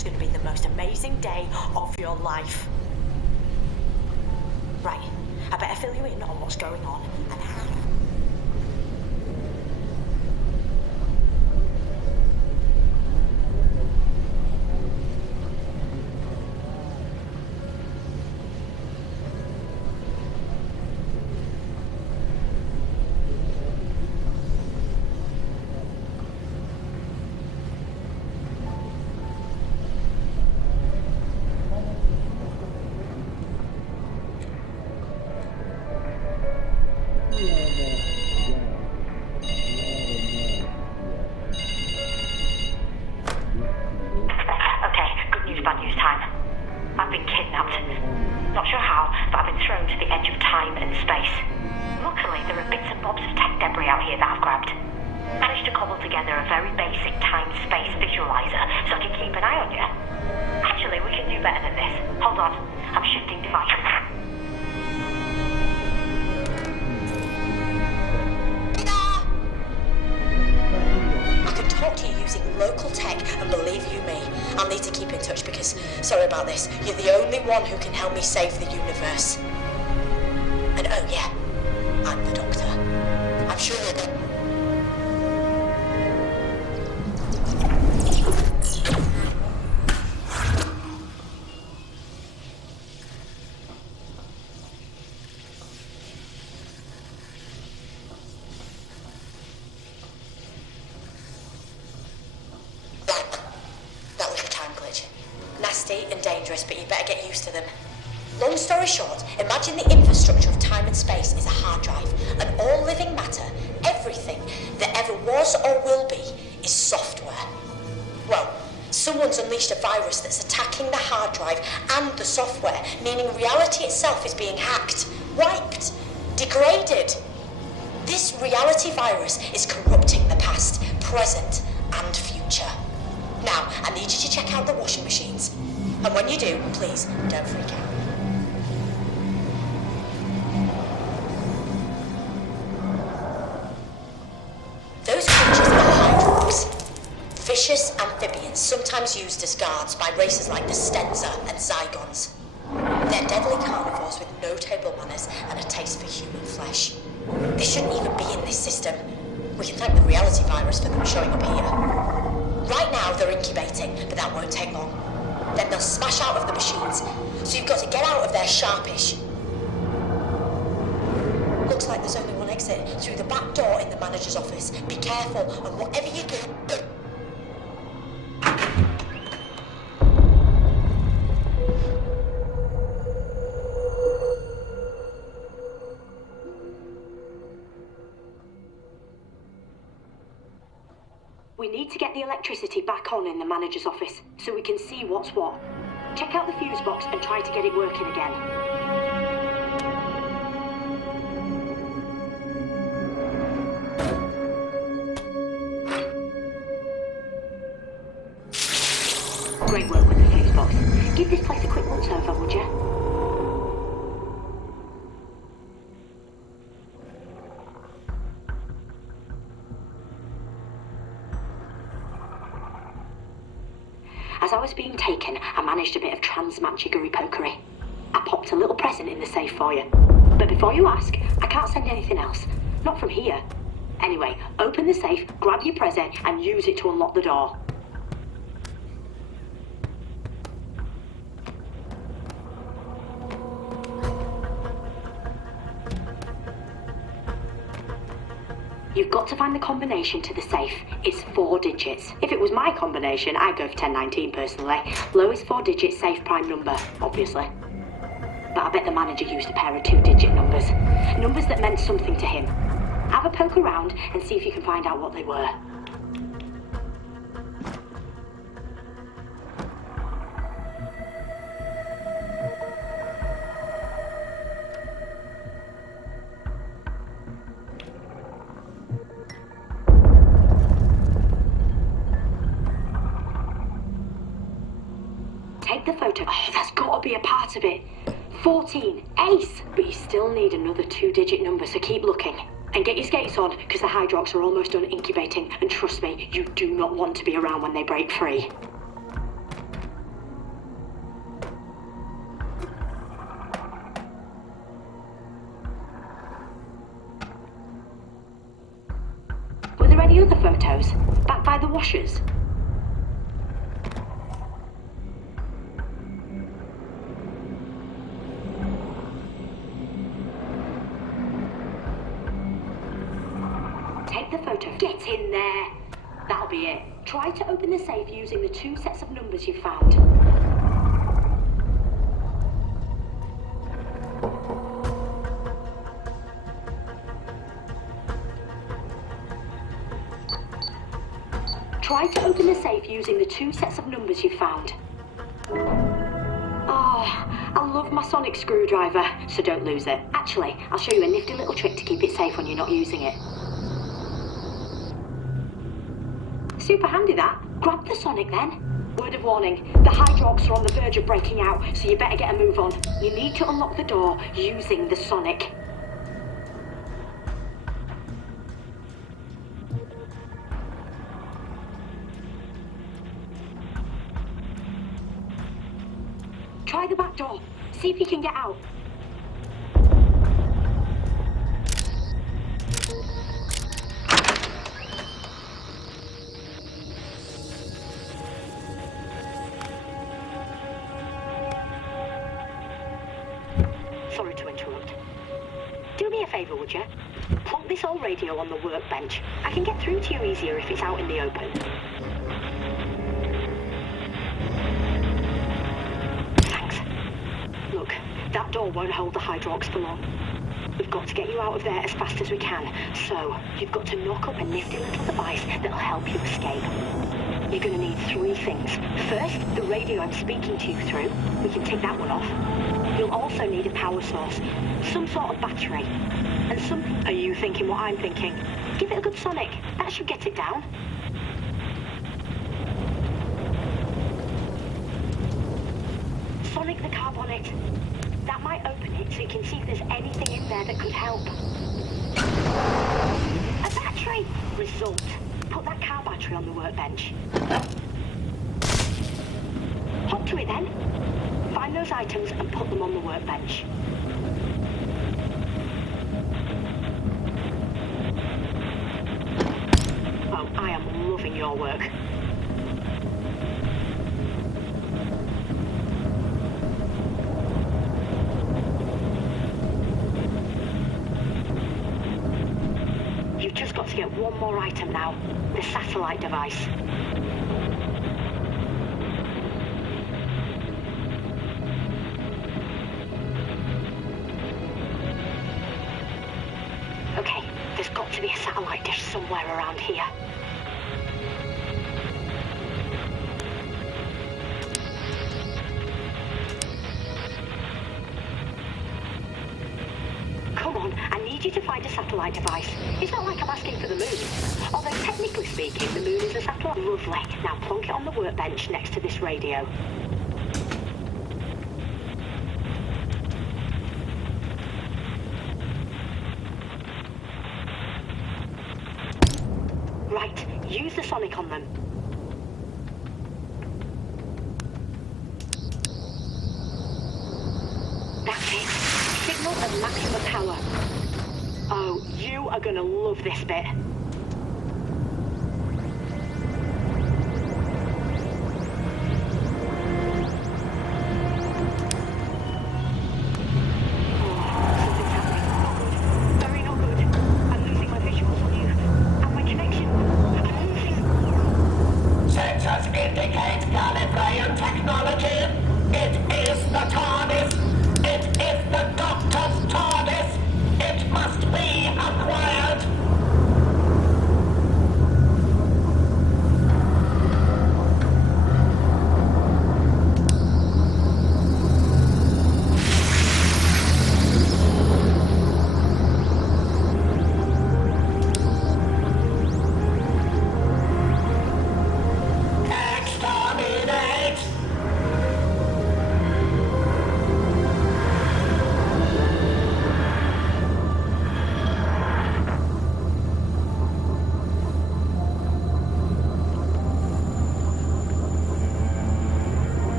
is going to be the most amazing day of your life. Right, I better fill you in on what's going on and how. Sorry about this. You're the only one who can help me save the universe. And oh yeah, I'm the Doctor. I'm sure that... That was a time glitch. Nasty and dangerous, but you better get used to them. Long story short, imagine the infrastructure of time and space is a hard drive, and all living matter, everything that ever was or will be, is software. Well, someone's unleashed a virus that's attacking the hard drive and the software, meaning reality itself is being hacked, wiped, degraded. This reality virus is corrupting the past, present, and future. Now, I need you to check out the washing machines. And when you do, please, don't freak out. Those creatures are hydrox. Vicious amphibians, sometimes used as guards by races like the Stenza and Zygons. They're deadly carnivores with no table manners and a taste for human flesh. They shouldn't even be in this system. We can thank the reality virus for them showing up here. Right now, they're incubating, but that won't take long. Then they'll smash out of the machines, so you've got to get out of there sharpish. Looks like there's only one exit, through the back door in the manager's office. Be careful, and whatever you do... We need to get the electricity back on in the manager's office, so we can see what's what. Check out the fuse box and try to get it working again. Great work with the fuse box. Give this place a quick once over, would you? As I was being taken, I managed a bit of trans-magickery pokery. I popped a little present in the safe for you. But before you ask, I can't send anything else. Not from here. Anyway, open the safe, grab your present, and use it to unlock the door. You've got to find the combination to the safe. It's 4 digits. If it was my combination, I'd go for 1019 personally. Lowest 4 digit safe prime number, obviously. But I bet the manager used a pair of 2-digit numbers. Numbers that meant something to him. Have a poke around and see if you can find out what they were. Take the photo. Oh, that's got to be a part of it. 14. Ace! But you still need another 2-digit number, so keep looking. And get your skates on, because the Hydrox are almost done incubating. And trust me, you do not want to be around when they break free. the other photos? Back by the washers? Take the photo. Get in there. That'll be it. Try to open the safe using the 2 sets of numbers you found. Try to open the safe using the 2 sets of numbers you found. Oh, I love my sonic screwdriver, so don't lose it. Actually, I'll show you a nifty little trick to keep it safe when you're not using it. Super handy that. Grab the sonic then. Word of warning, the Hydrox are on the verge of breaking out, so you better get a move on. You need to unlock the door using the sonic. Try the back door. See if you can get out. Sorry to interrupt. Do me a favour, would you? Plonk this old radio on the workbench. I can get through to you easier if it's out in the open. Look, that door won't hold the Hydrox for long. We've got to get you out of there as fast as we can, so you've got to knock up a nifty little device that'll help you escape. You're going to need 3 things. First, the radio I'm speaking to you through. We can take that one off. You'll also need a power source, some sort of battery, and some... Are you thinking what I'm thinking? Give it a good sonic. That should get it down. Sonic the carb on it. That might open it so you can see if there's anything in there that could help. A battery! Result. Put that car battery on the workbench. Hop to it then. Find those items and put them on the workbench. Oh, I am loving your work. You've just got to get one more item now. The satellite device. Okay, there's got to be a satellite dish somewhere around here. Come on, I need you to find a satellite device. It's not like I'm asking for the moon. Although technically speaking, the moon is a satellite. Lovely. Now plonk it on the workbench next to this radio. Right, use the sonic on them. That's it. Signal at maximum power. Oh, you are gonna love this bit.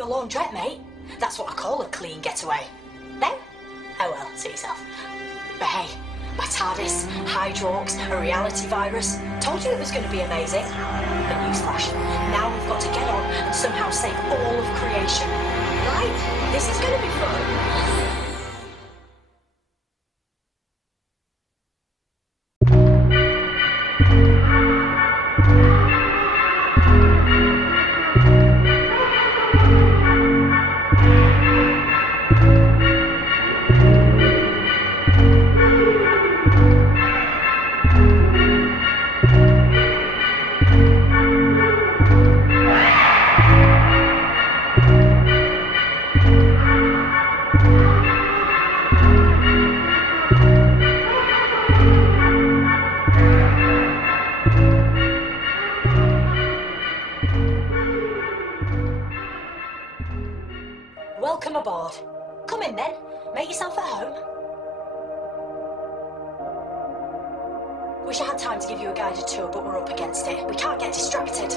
the laundrette, mate. That's what I call a clean getaway. No? Oh well, see yourself. But hey, my TARDIS, Hydrox, a reality virus. Told you it was going to be amazing. But newsflash, now we've got to get on and somehow save all of creation. Right? This is going to be fun. Welcome aboard. Come in then. Make yourself at home. Wish I had time to give you a guided tour, but we're up against it. We can't get distracted.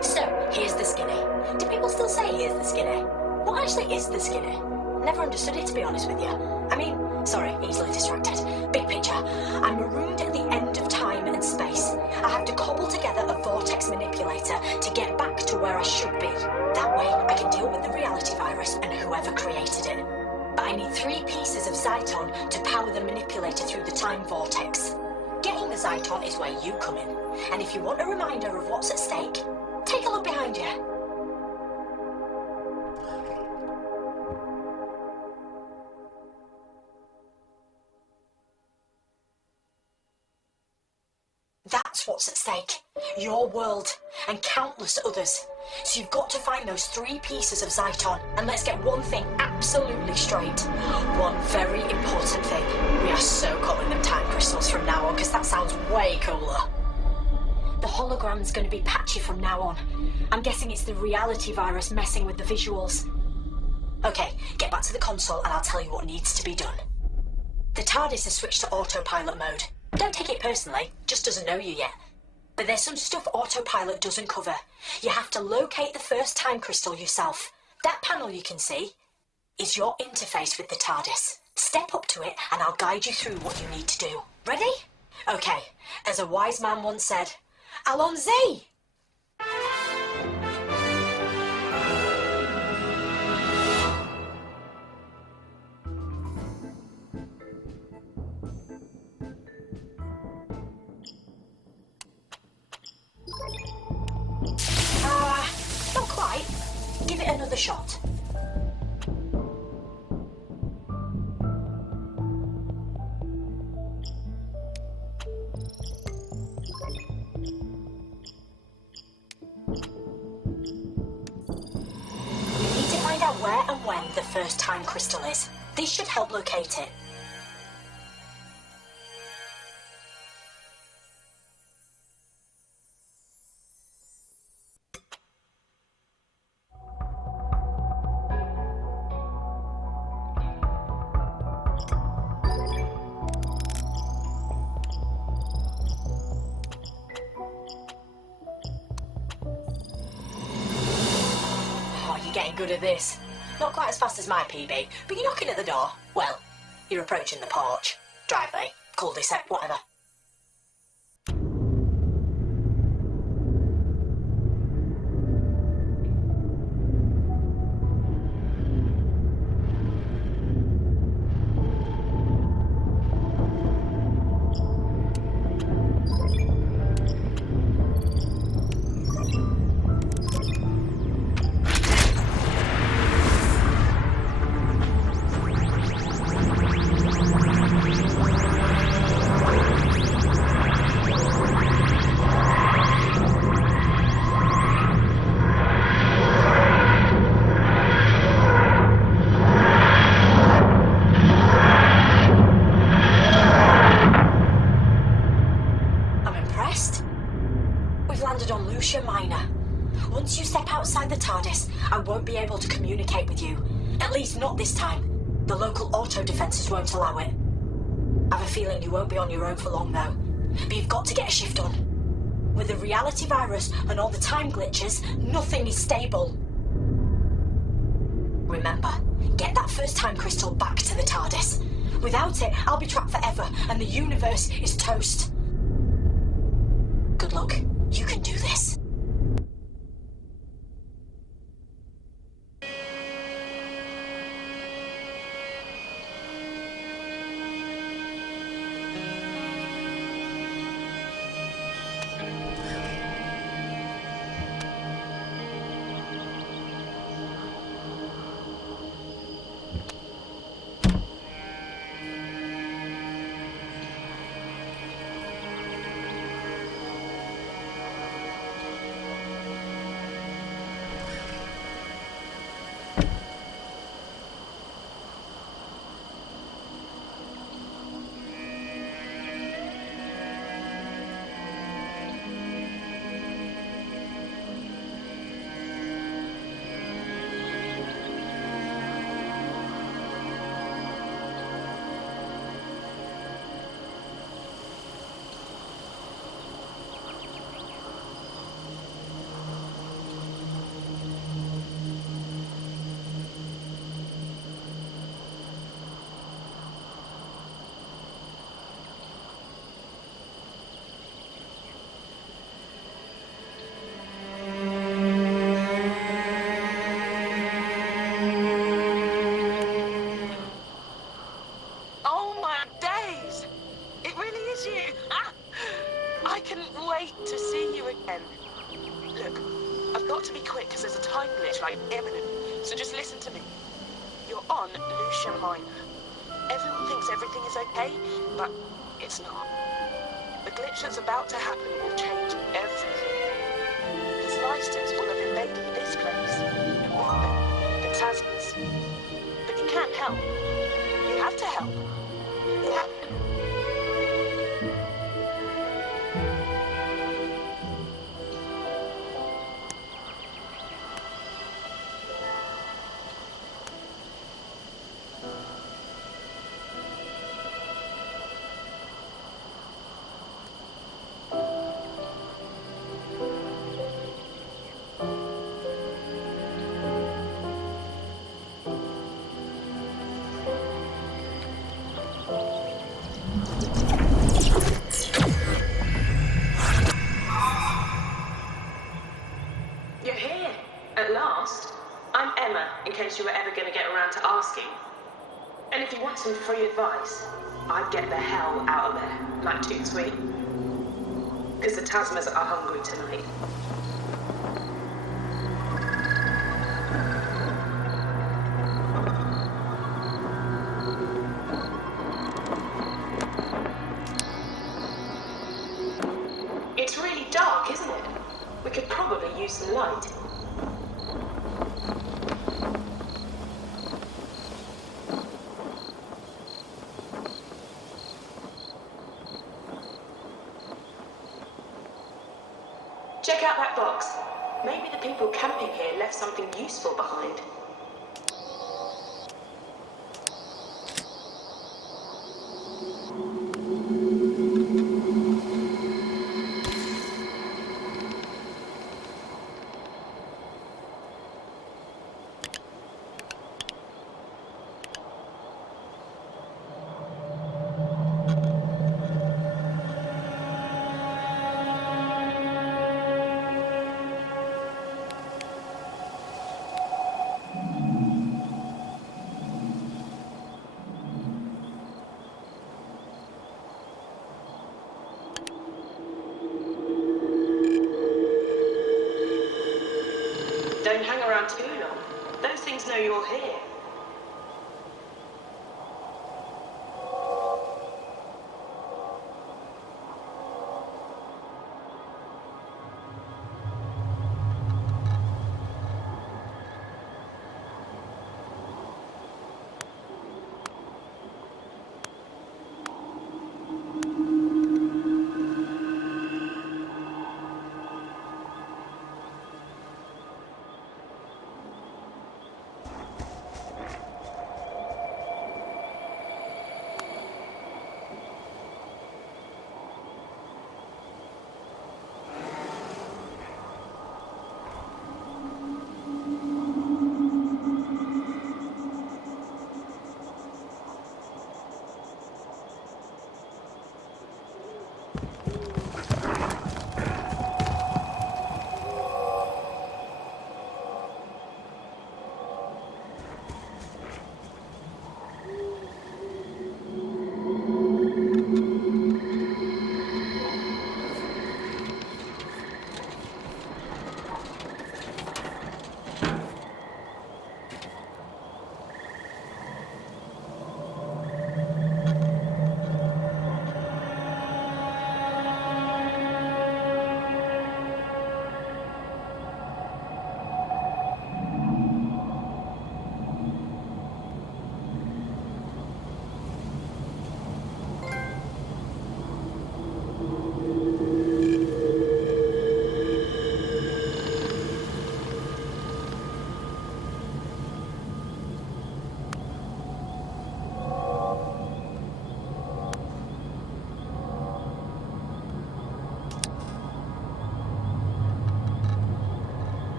So, here's the skinny. Do people still say here's the skinny? What actually is the skinny? Never understood it, to be honest with you. I mean, sorry, easily distracted. Big picture. I'm marooned at the end of time and space. I have to cobble together a vortex manipulator to get back to where I should be. That way, I can deal with the reality virus and whoever created it. But I need 3 pieces of Zyton to power the manipulator through the time vortex. Getting the Zyton is where you come in. And if you want a reminder of what's at stake, take a look behind you. That's what's at stake. Your world, and countless others. So you've got to find those 3 pieces of Zyton, and let's get one thing absolutely straight. One very important thing. We are so calling them time crystals from now on, because that sounds way cooler. The hologram's going to be patchy from now on. I'm guessing it's the reality virus messing with the visuals. Okay, get back to the console and I'll tell you what needs to be done. The TARDIS has switched to autopilot mode. Don't take it personally, just doesn't know you yet. But there's some stuff autopilot doesn't cover. You have to locate the first time crystal yourself. That panel you can see is your interface with the TARDIS. Step up to it and I'll guide you through what you need to do. Ready? Okay, as a wise man once said, Allons-y! Not quite. Give it another shot. We need to find out where and when the first time crystal is. This should help locate it. Getting good at this. Not quite as fast as my PB, but you're knocking at the door. Well, you're approaching the porch, driveway, cul-de-sac, whatever. Once you step outside the TARDIS, I won't be able to communicate with you. At least not this time. The local auto defences won't allow it. I have a feeling you won't be on your own for long though. But you've got to get a shift on. With the reality virus and all the time glitches, nothing is stable. Remember, get that first time crystal back to the TARDIS. Without it, I'll be trapped forever, and the universe is toast. Good luck. You can do this. That's about to happen will change everything. This lifestyles will have invaded this place, and with them, the Tasmans. But you can't help. You have to help. You have to. You were ever going to get around to asking. And if you want some free advice, I'd get the hell out of there, like Too Sweet. Because the Tasmas are hungry tonight. It's really dark, isn't it? We could probably use some light. Check out that box. Maybe the people camping here left something useful behind. Don't hang around too long. Those things know you're here.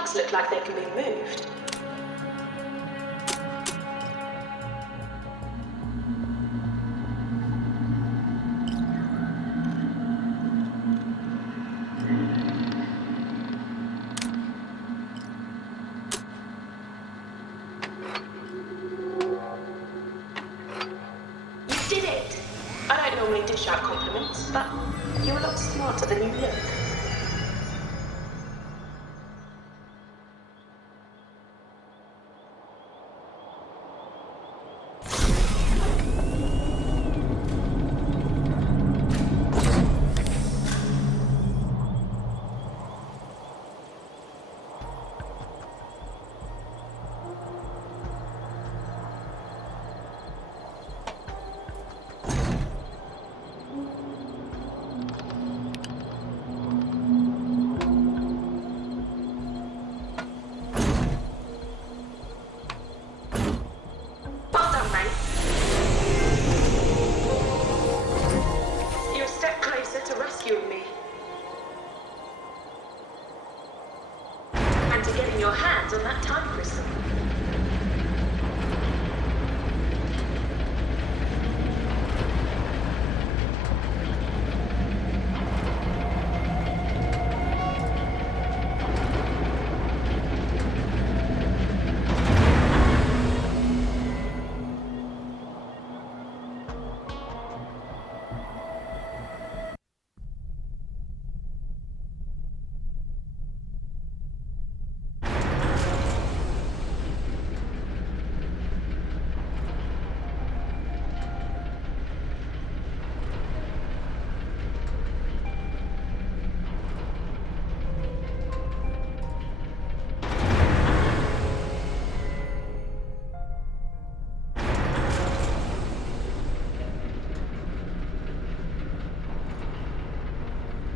tracks look like they can be moved. You did it! I don't normally dish out compliments, but you're a lot smarter than you look. Well done, mate. You're a step closer to rescuing me. And to getting your hands on that time crystal.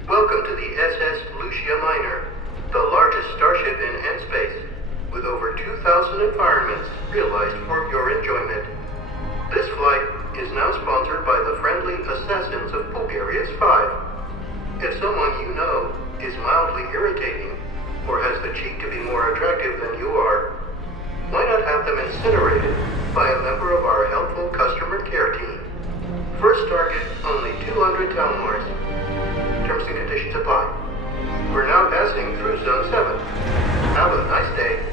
Welcome to the SS Lucia Minor, the largest starship in N-space, with over 2,000 environments realized for your enjoyment. This flight is now sponsored by the friendly assassins of Bulgaria's 5. If someone you know is mildly irritating, or has the cheek to be more attractive than you are, why not have them incinerated by a member of our helpful customer care team? First target, only 200 Talmors. Terms and conditions apply. We're now passing through Zone 7. Have a nice day.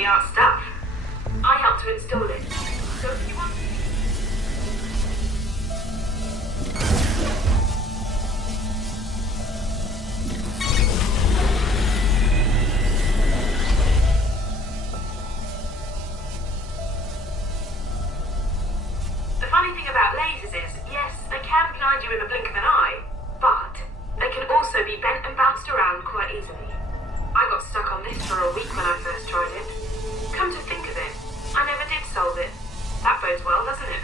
state-of-the-art stuff. I helped to install it. So if you want... The funny thing about lasers is, yes, they can blind you in the blink of an eye, but they can also be bent and bounced around quite easily. I got stuck on this for a week when I first tried it. Come to think of it, I never did solve it. That bodes well, doesn't it?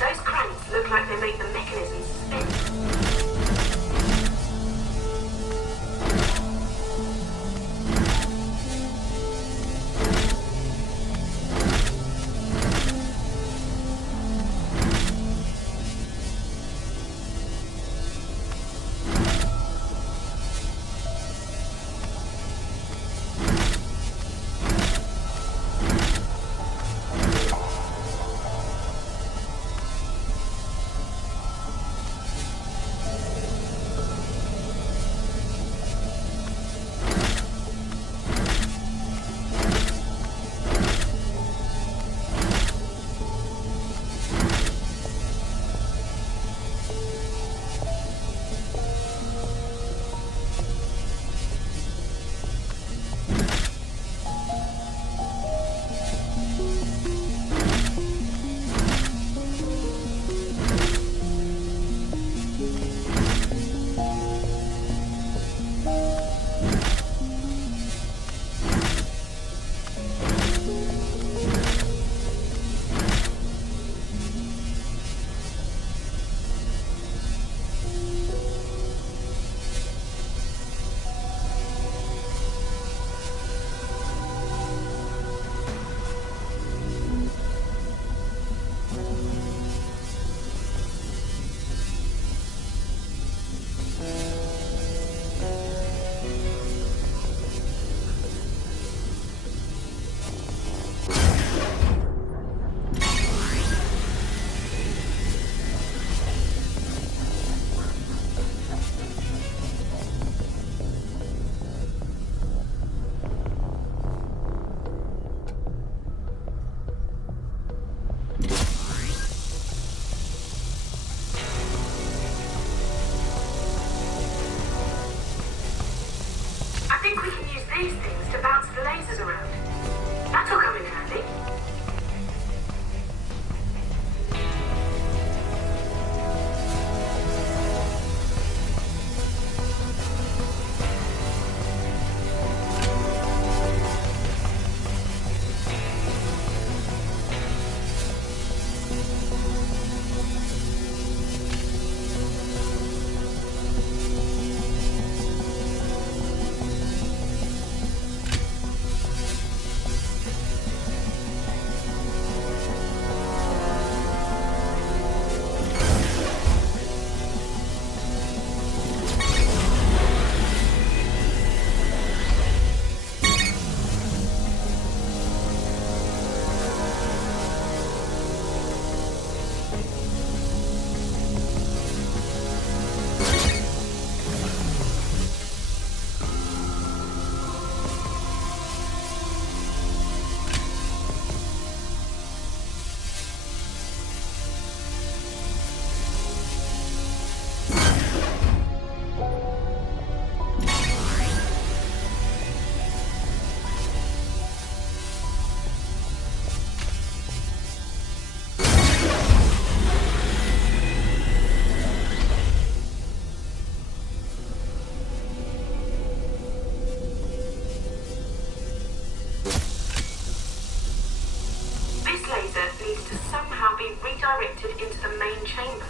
Those cranks look like they make the mechanisms spin. These things to bounce the lasers around. That'll come in handy. Redirected into the main chamber.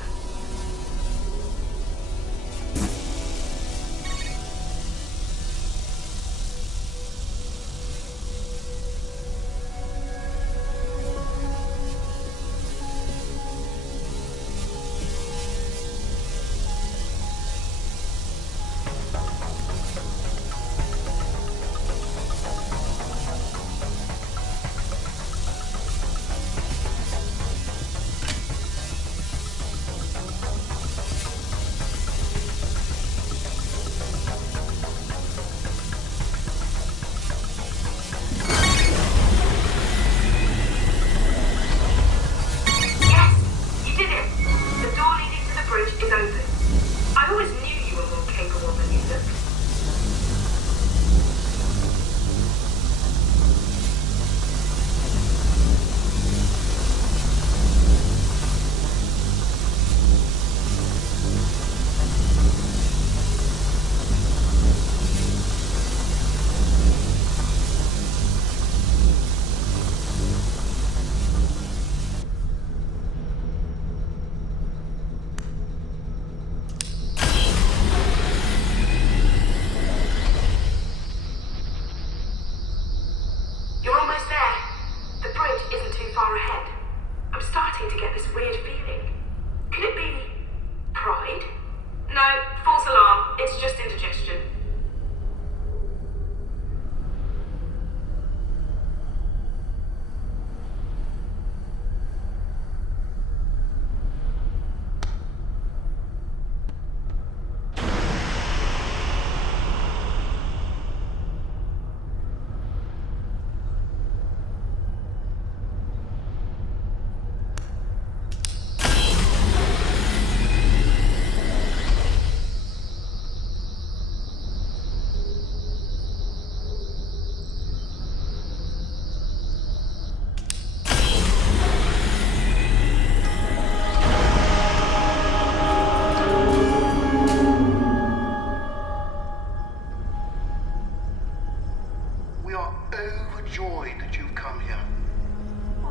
overjoyed that you've come here.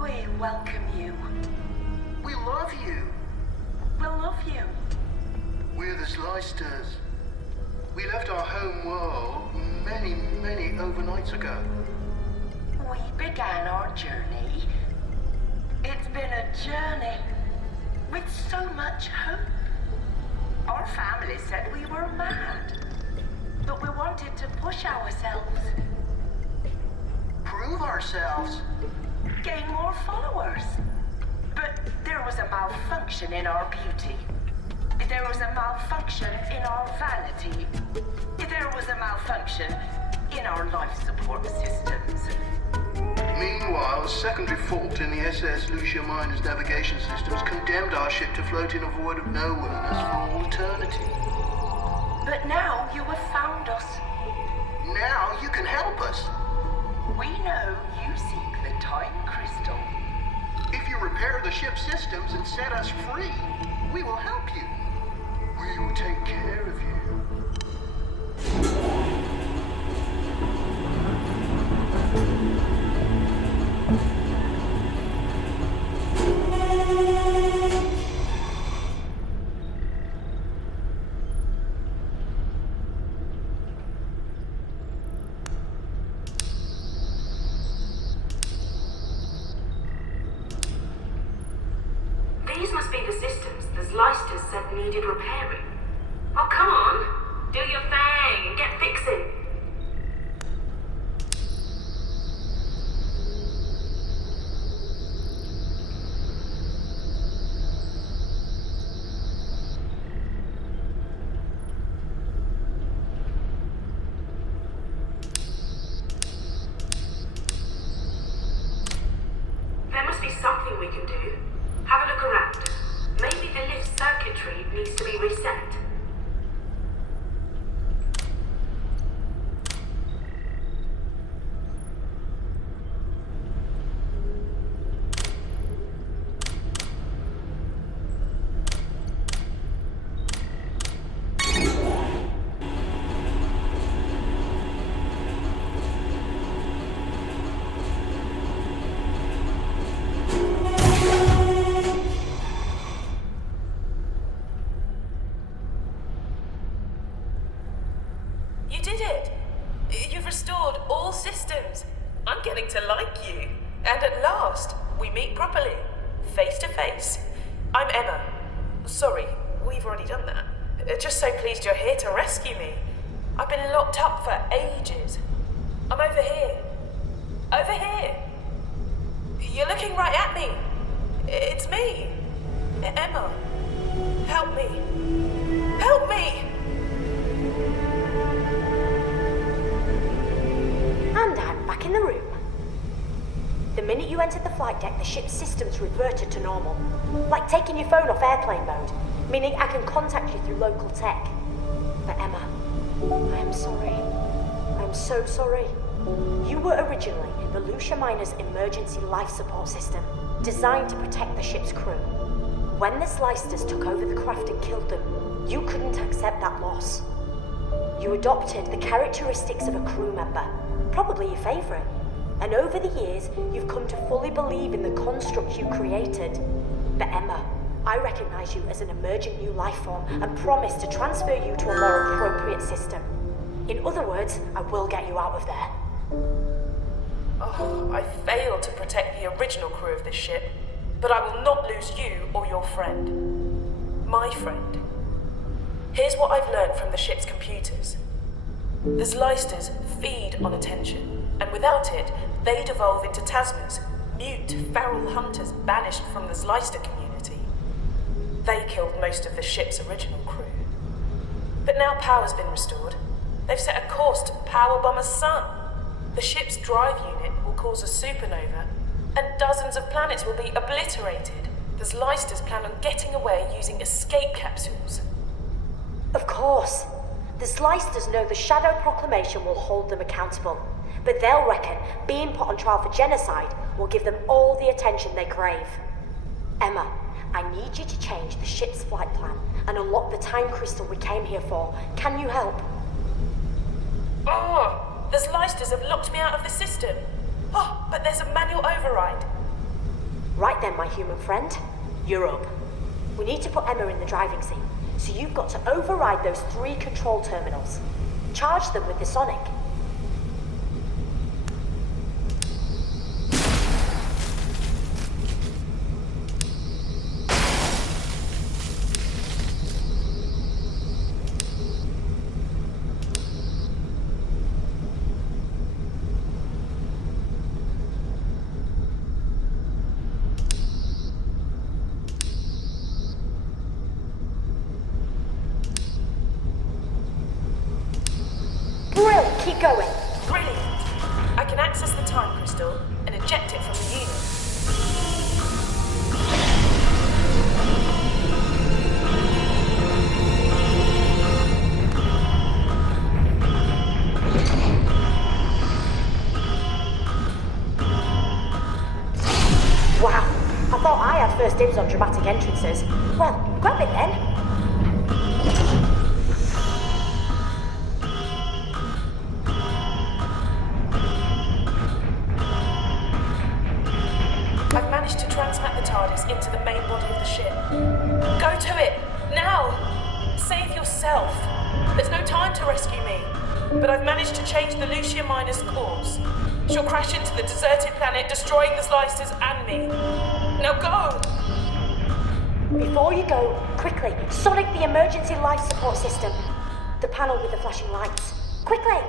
We welcome you. We love you. We'll love you. We're the Slicers. We left our home world many, many overnights ago. We began our journey. It's been a journey with so much hope. Our family said we were mad, but we wanted to push ourselves, Prove ourselves. gain more followers. But there was a malfunction in our beauty. There was a malfunction in our vanity. There was a malfunction in our life support systems. Meanwhile, a secondary fault in the SS Lucia Miner's navigation systems condemned our ship to float in a void of nowhereness for all eternity. But now you have found us. Now you can help us. We know you seek the time crystal. If you repair the ship's systems and set us free, we will help you. We will take care of you. These must be the systems the Zlysters said needed repairing. Oh, come on! Do your thing and get fixing! There must be something we can do. Have a look around. Maybe the lift circuitry needs to be reset. You did it! You've restored all systems. I'm getting to like you. And at last, we meet properly. Face to face. I'm Emma. Sorry, we've already done that. Just so pleased you're here to rescue me. I've been locked up for ages. I'm over here. Over here. You're looking right at me. It's me. Emma. Help me. Help me! And I'm back in the room. The minute you entered the flight deck, the ship's systems reverted to normal. Like taking your phone off airplane mode, meaning I can contact you through local tech. But Emma, I am sorry. I'm so sorry. You were originally the Lucia Miner's emergency life support system, designed to protect the ship's crew. When the Zlysters took over the craft and killed them, you couldn't accept that loss. You adopted the characteristics of a crew member, probably your favorite. And over the years, you've come to fully believe in the construct you created. But Emma, I recognize you as an emergent new life form and promise to transfer you to a more appropriate system. In other words, I will get you out of there. Oh, I failed to protect the original crew of this ship, but I will not lose you or your friend. My friend. Here's what I've learned from the ship's computers. The Zlysters feed on attention, and without it, they'd evolve into Tasmas, mute, feral hunters banished from the Zlyster community. They killed most of the ship's original crew. But now power's been restored. They've set a course to power bomb a sun. The ship's drive unit will cause a supernova, and dozens of planets will be obliterated. The Zlysters plan on getting away using escape capsules. Of course. The Zlysters know the Shadow Proclamation will hold them accountable, but they'll reckon being put on trial for genocide will give them all the attention they crave. Emma, I need you to change the ship's flight plan and unlock the time crystal we came here for. Can you help? Oh, the Zlysters slicers have locked me out of the system. Oh, but there's a manual override. Right then, my human friend. You're up. We need to put Emma in the driving seat, so you've got to override those 3 control terminals. Charge them with the sonic. Keep going. Brilliant. I can access the time crystal and eject it from the unit. Wow, I thought I had first dibs on dramatic entrances. Well, grab it then. I've managed to transmit the TARDIS into the main body of the ship. Go to it, now! Save yourself. There's no time to rescue me. But I've managed to change the Lucia Minor's course. She'll crash into the deserted planet, destroying the slicers and me. Now go! Before you go, quickly, sonic the emergency life support system. The panel with the flashing lights. Quickly!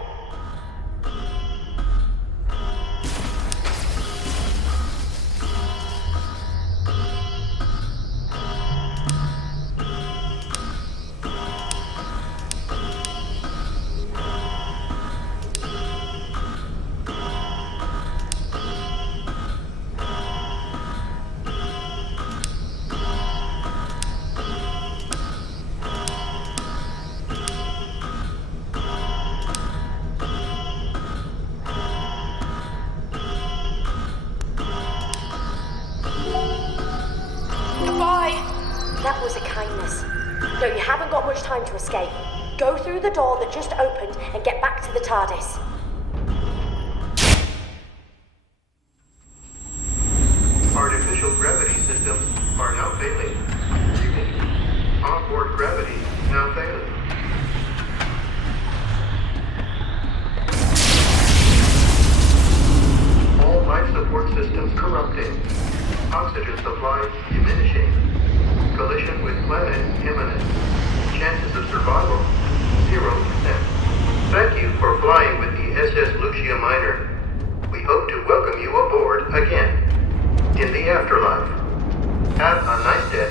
That was a kindness. No, you haven't got much time to escape. Go through the door that just opened and get back to the TARDIS. Artificial gravity systems are now failing. Onboard gravity now failing. All life support systems corrupting. Oxygen supply diminishing. Collision with planet imminent. Chances of survival 0%. Thank you for flying with the SS Lucia Minor. We hope to welcome you aboard again in the afterlife. Have a nice day.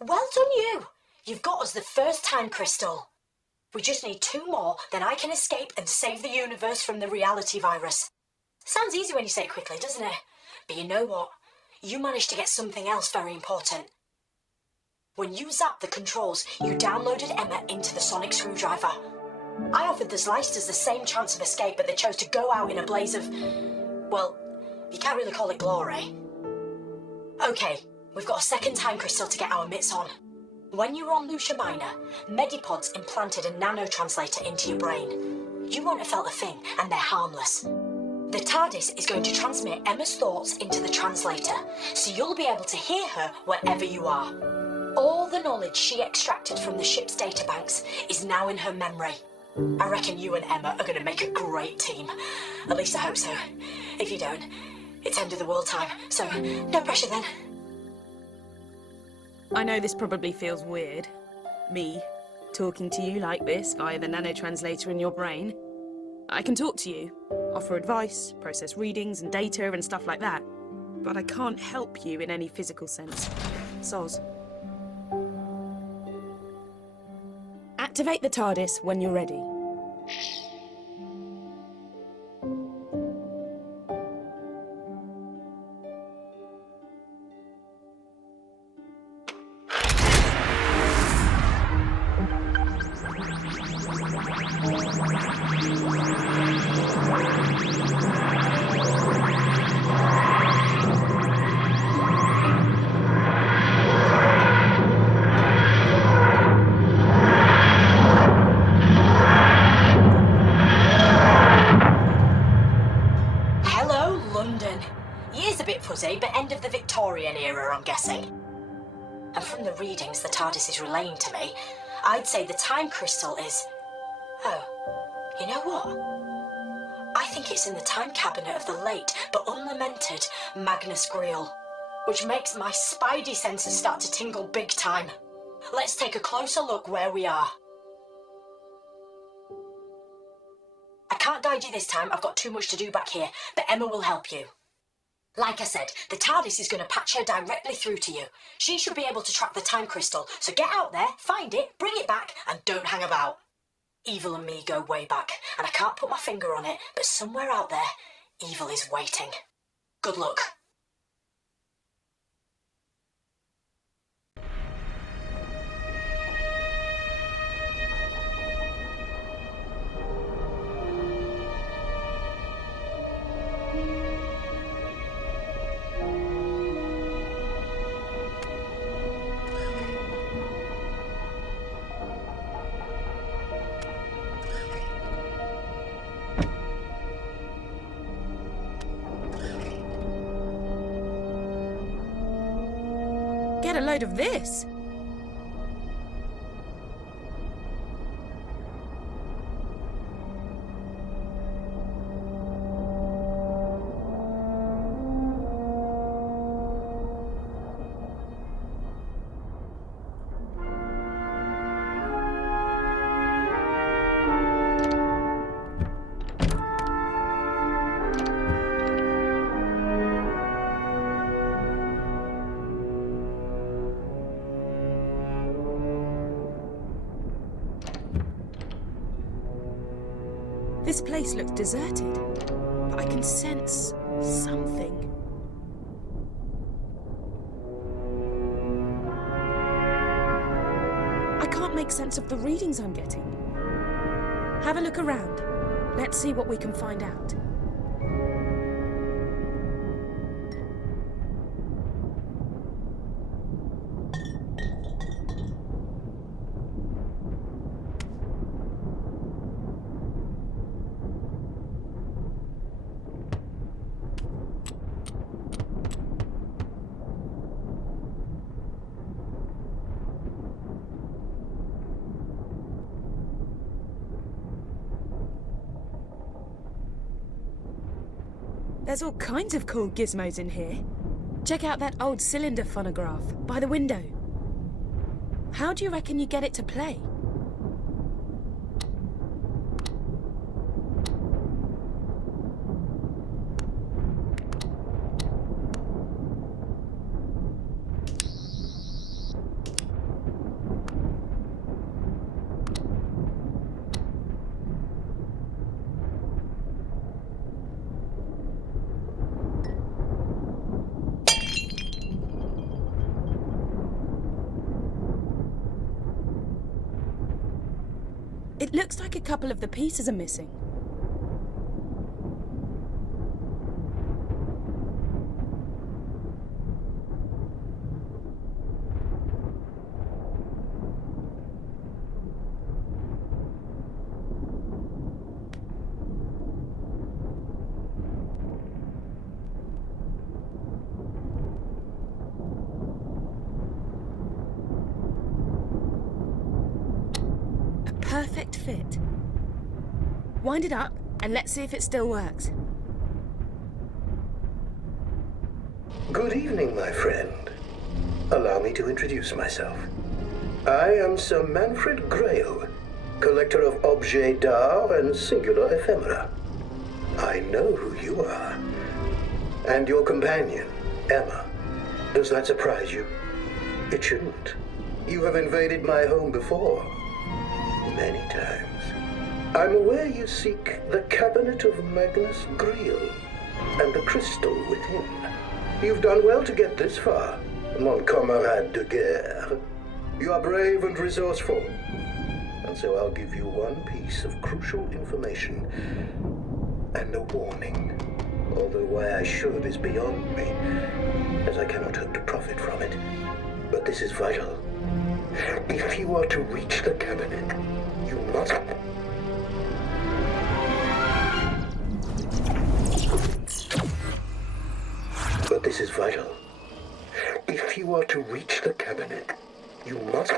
Well done you! You've got us the first time crystal. We just need 2 more, then I can escape and save the universe from the reality virus. Sounds easy when you say it quickly, doesn't it? But you know what? You managed to get something else very important. When you zapped the controls, you downloaded Emma into the sonic screwdriver. I offered the Slicers the same chance of escape, but they chose to go out in a blaze of... well, you can't really call it glory. Okay, we've got a second time crystal to get our mitts on. When you were on Lucia Minor, Medipods implanted a nanotranslator into your brain. You won't have felt a thing, and they're harmless. The TARDIS is going to transmit Emma's thoughts into the translator, so you'll be able to hear her wherever you are. All the knowledge she extracted from the ship's databanks is now in her memory. I reckon you and Emma are going to make a great team. At least I hope so. If you don't, it's end of the world time, so no pressure then. I know this probably feels weird. Me, talking to you like this via the nanotranslator in your brain. I can talk to you, offer advice, process readings and data and stuff like that. But I can't help you in any physical sense. Soz. Activate the TARDIS when you're ready. bit fuzzy, but end of the Victorian era, I'm guessing. And from the readings the TARDIS is relaying to me, I'd say the time crystal is... Oh, you know what? I think it's in the time cabinet of the late but unlamented Magnus Greel, which makes my spidey senses start to tingle big time. Let's take a closer look where we are. I can't guide you this time, I've got too much to do back here, but Emma will help you. Like I said, the TARDIS is going to patch her directly through to you. She should be able to track the time crystal, so get out there, find it, bring it back, and don't hang about. Evil and me go way back, and I can't put my finger on it, but somewhere out there, evil is waiting. Good luck. Get a load of this. This place looks deserted, but I can sense something. I can't make sense of the readings I'm getting. Have a look around. Let's see what we can find out. There's all kinds of cool gizmos in here. Check out that old cylinder phonograph by the window. How do you reckon you get it to play? It looks like a couple of the pieces are missing. Perfect fit. Wind it up and let's see if it still works. Good evening, my friend. Allow me to introduce myself. I am Sir Manfred Grail, collector of objets d'art and singular ephemera. I know who you are. And your companion, Emma. Does that surprise you? It shouldn't. You have invaded my home before. Many times. I'm aware you seek the cabinet of Magnus Greel and the crystal within. You've done well to get this far, mon camarade de guerre. You are brave and resourceful, and so I'll give you one piece of crucial information and a warning. Although why I should is beyond me, as I cannot hope to profit from it. But this is vital. If you are to reach the cabinet, you must... But this This is vital. If you are to reach the cabinet, you must...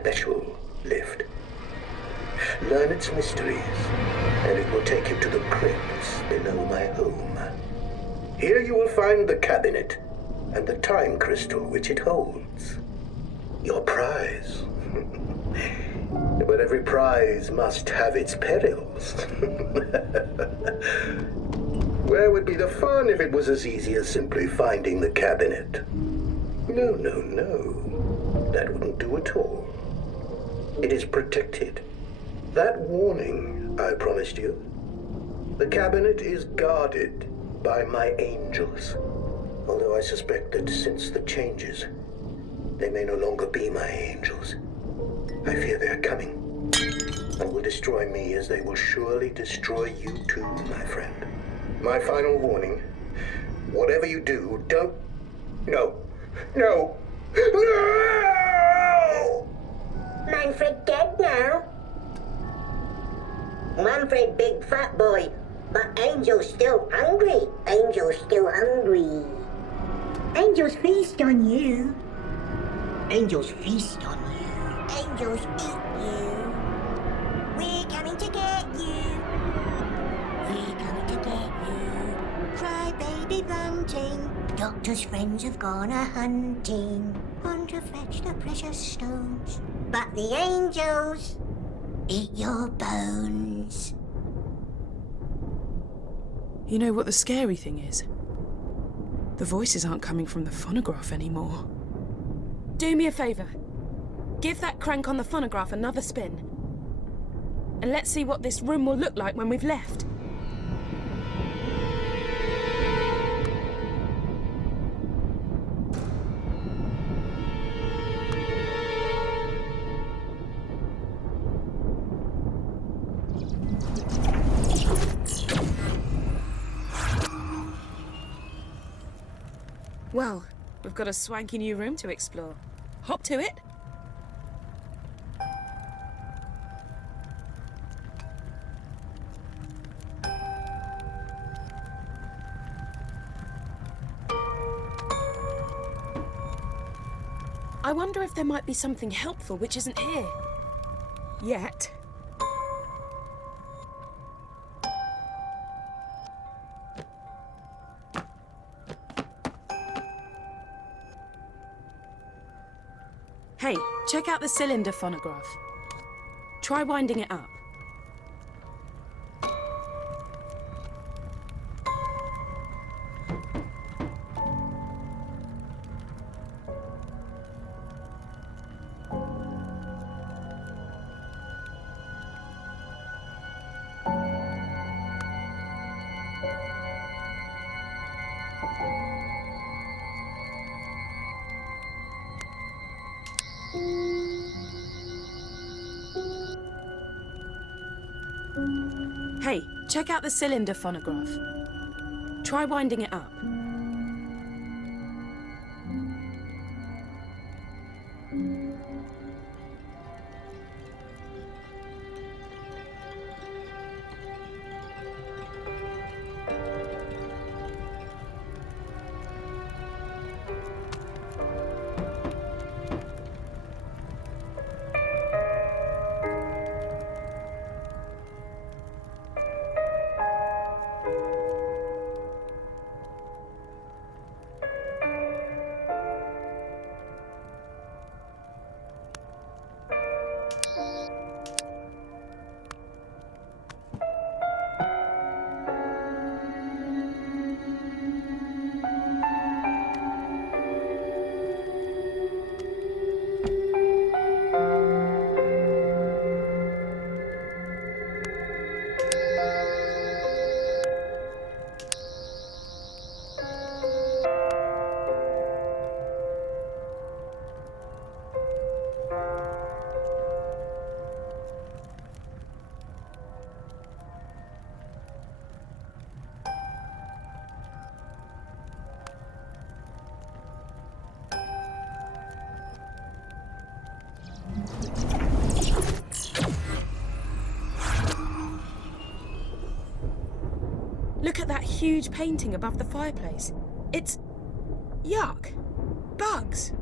Special lift. Learn its mysteries, and it will take you to the crypts below my home. Here you will find the cabinet, and the time crystal which it holds. Your prize. But every prize must have its perils. Where would be the fun if it was as easy as simply finding the cabinet? No, no, no. That wouldn't do at all. It is protected. That warning I promised you. The cabinet is guarded by my angels. Although I suspect that since the changes, they may no longer be my angels. I fear they are coming, and will destroy me as they will surely destroy you too, my friend. My final warning, whatever you do, don't... No! No! No! Manfred dead now? Manfred big fat boy, but Angel's still hungry. Angel's still hungry. Angels feast on you. Angels feast on you. Angels eat you. We're coming to get you. We're coming to get you. Cry baby bunting. Doctor's friends have gone a-hunting. Want to fetch the precious stones. But the angels eat your bones. You know what the scary thing is? The voices aren't coming from the phonograph anymore. Do me a favour. Give that crank on the phonograph another spin. And let's see what this room will look like when we've left. Well, we've got a swanky new room to explore. Hop to it. I wonder if there might be something helpful which isn't here. Yet. Hey, check out the cylinder phonograph. Try winding it up. Hey, check out the cylinder phonograph. Try winding it up. Look at that huge painting above the fireplace. It's... yuck. Bugs.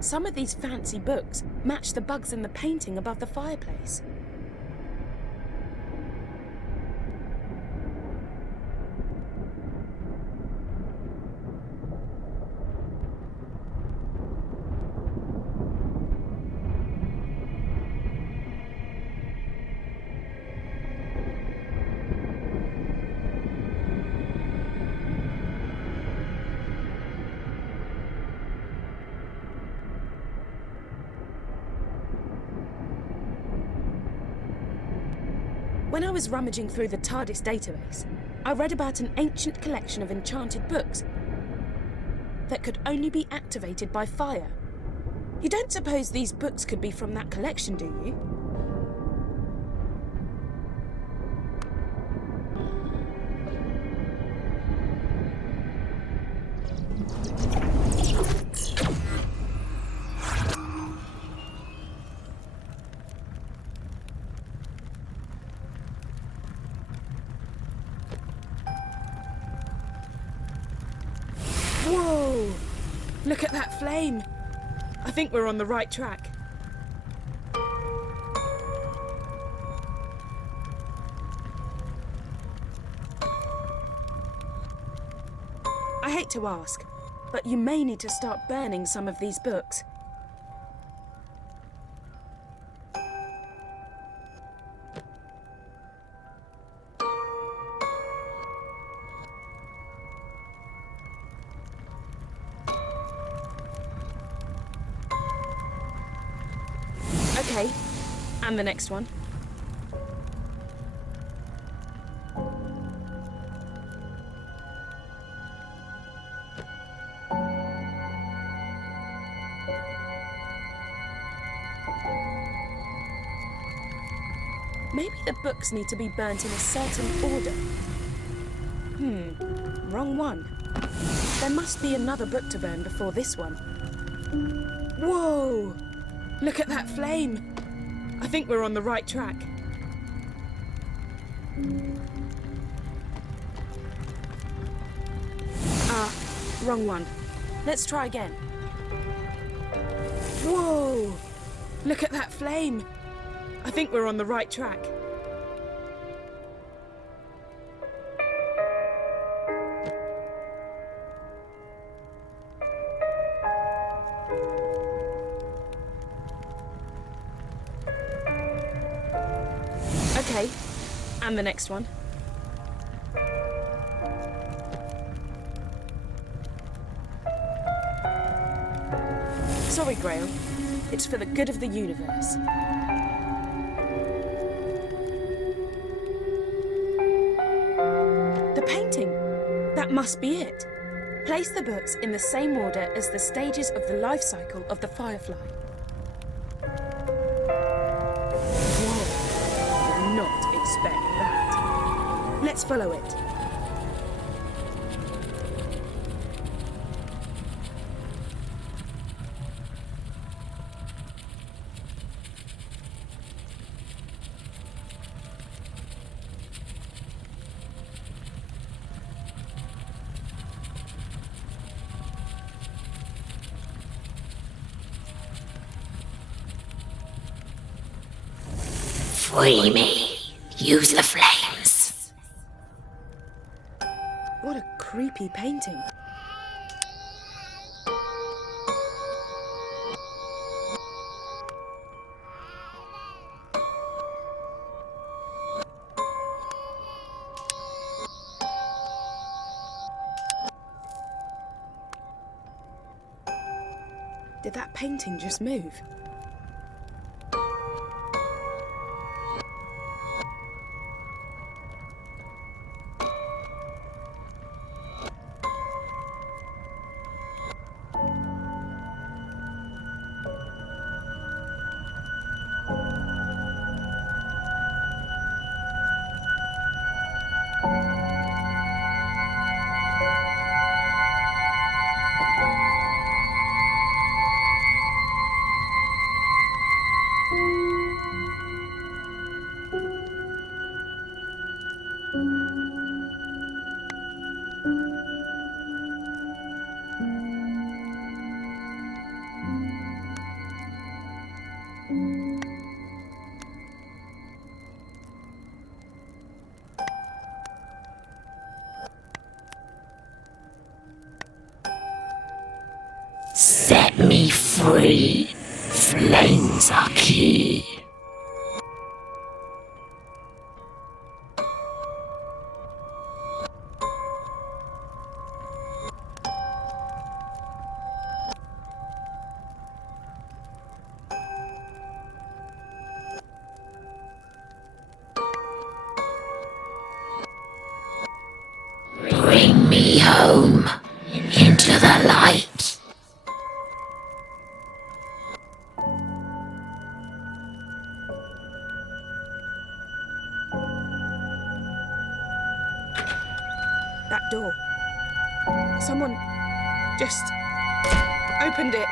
Some of these fancy books match the bugs in the painting above the fireplace. When I was rummaging through the TARDIS database, I read about an ancient collection of enchanted books that could only be activated by fire. You don't suppose these books could be from that collection, do you? Whoa! Look at that flame! I think we're on the right track. I hate to ask, but you may need to start burning some of these books. Okay, and the next one. Maybe the books need to be burnt in a certain order. Wrong one. There must be another book to burn before this one. Whoa! Look at that flame! I think we're on the right track. Wrong one. Let's try again. Whoa! Look at that flame! I think we're on the right track. Okay, and the next one. Sorry, Grail. It's for the good of the universe. The painting! That must be it. Place the books in the same order as the stages of the life cycle of the Firefly. Not expect that. Let's follow it. Free me. Use the flames. What a creepy painting. Did that painting just move? free. Flames are key. Bring me home into the light. That door. Someone just opened it.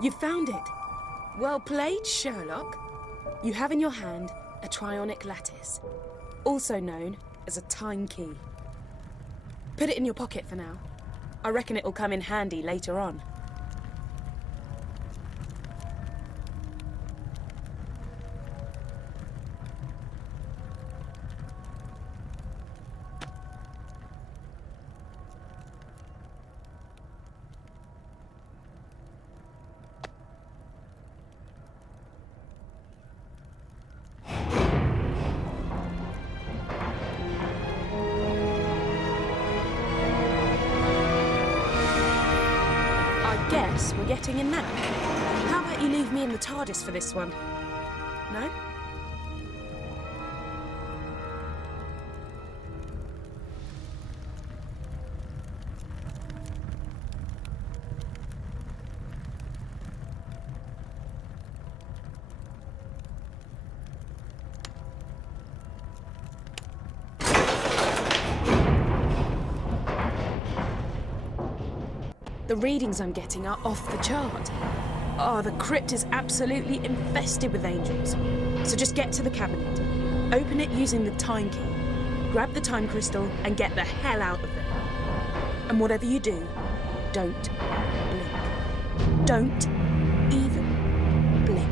You found it. Well played, Sherlock. You have in your hand a trionic lattice, also known as a time key. Put it in your pocket for now. I reckon it'll come in handy later on. We're getting in now. How about you leave me in the TARDIS for this one? No? The readings I'm getting are off the chart. Oh, the crypt is absolutely infested with angels. So just get to the cabinet, open it using the time key, grab the time crystal, and get the hell out of there. And whatever you do, don't blink. Don't even blink.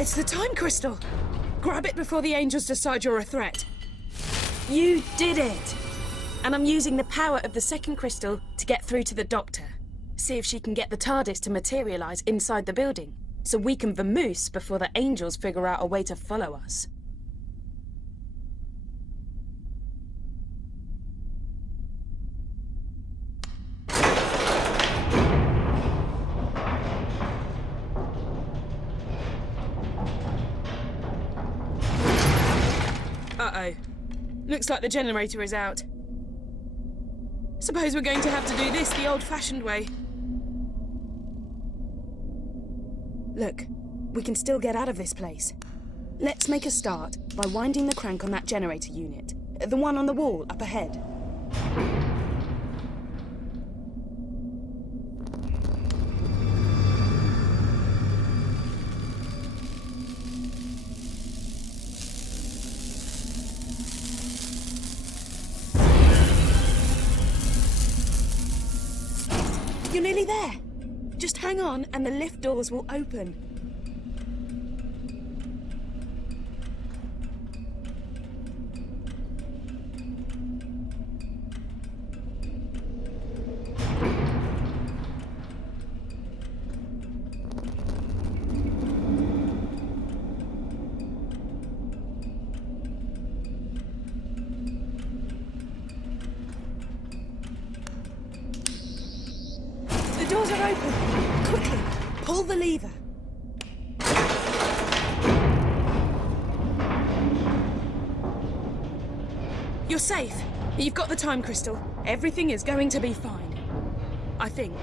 It's the time crystal! Grab it before the angels decide you're a threat. You did it! And I'm using the power of the second crystal to get through to the doctor. See if she can get the TARDIS to materialize inside the building, so we can vamoose before the angels figure out a way to follow us. Uh-oh. Looks like the generator is out. Suppose we're going to have to do this the old-fashioned way. Look, we can still get out of this place. Let's make a start by winding the crank on that generator unit. The one on the wall up ahead. You're nearly there. Just hang on and the lift doors will open. The doors are open. Quickly, pull the lever. You're safe. You've got the time crystal. Everything is going to be fine. I think.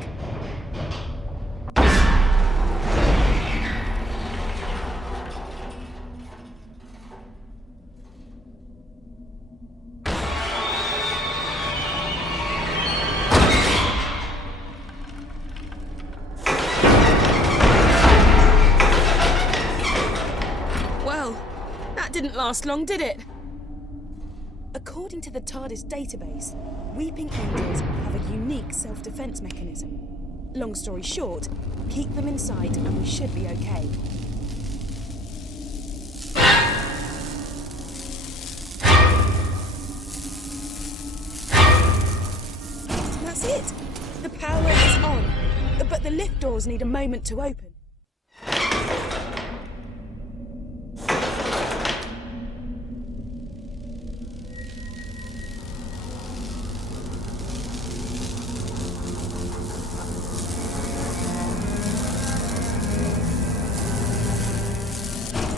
Didn't last long, did it? According to the TARDIS database, weeping angels have a unique self-defense mechanism. Long story short, keep them in sight and we should be okay. That's it! The power is on, but the lift doors need a moment to open.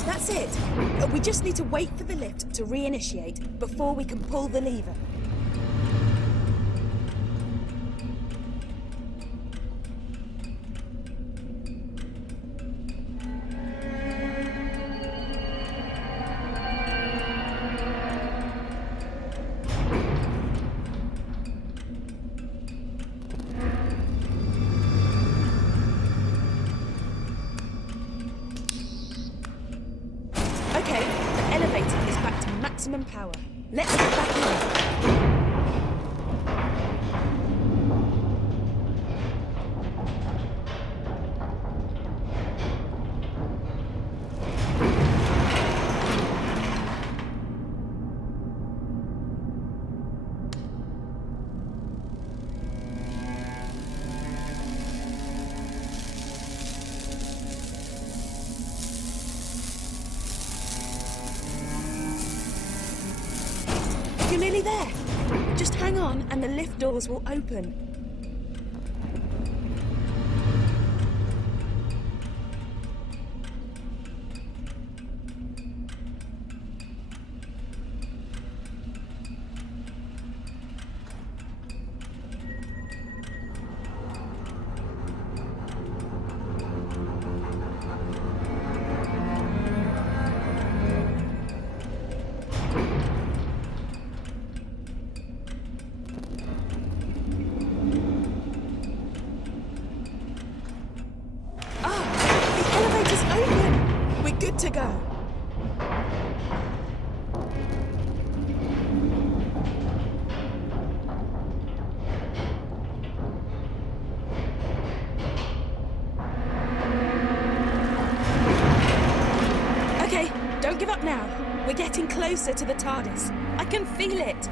That's it. We just need to wait for the lift to reinitiate before we can pull the lever. Okay, the elevator is back to maximum power. Let's get back in. You're nearly there. Just hang on and the lift doors will open. Good to go. Okay, don't give up now. We're getting closer to the TARDIS. I can feel it.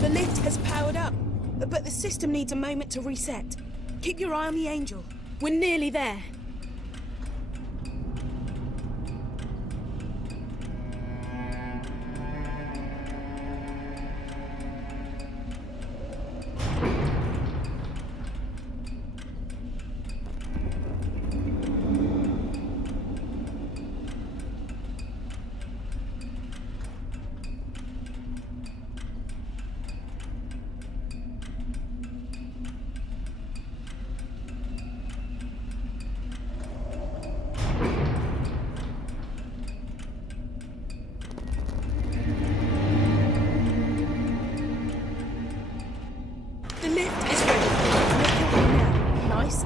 The lift has powered up, but the system needs a moment to reset. Keep your eye on the angel. We're nearly there.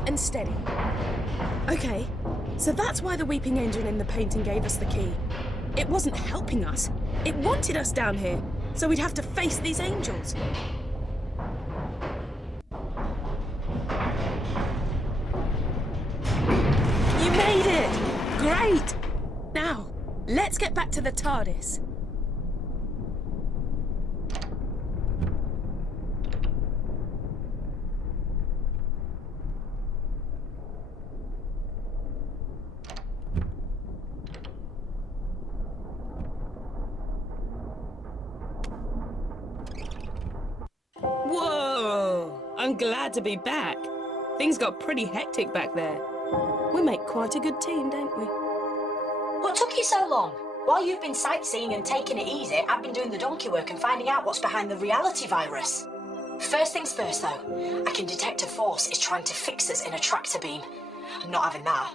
And steady. Okay, so that's why the weeping angel in the painting gave us the key. It wasn't helping us. It wanted us down here, so we'd have to face these angels. You made it! Great! Now, let's get back to the TARDIS. Whoa! I'm glad to be back. Things got pretty hectic back there. We make quite a good team, don't we? What took you so long? While you've been sightseeing and taking it easy, I've been doing the donkey work and finding out what's behind the reality virus. First things first, though. I can detect a force is trying to fix us in a tractor beam. I'm not having that.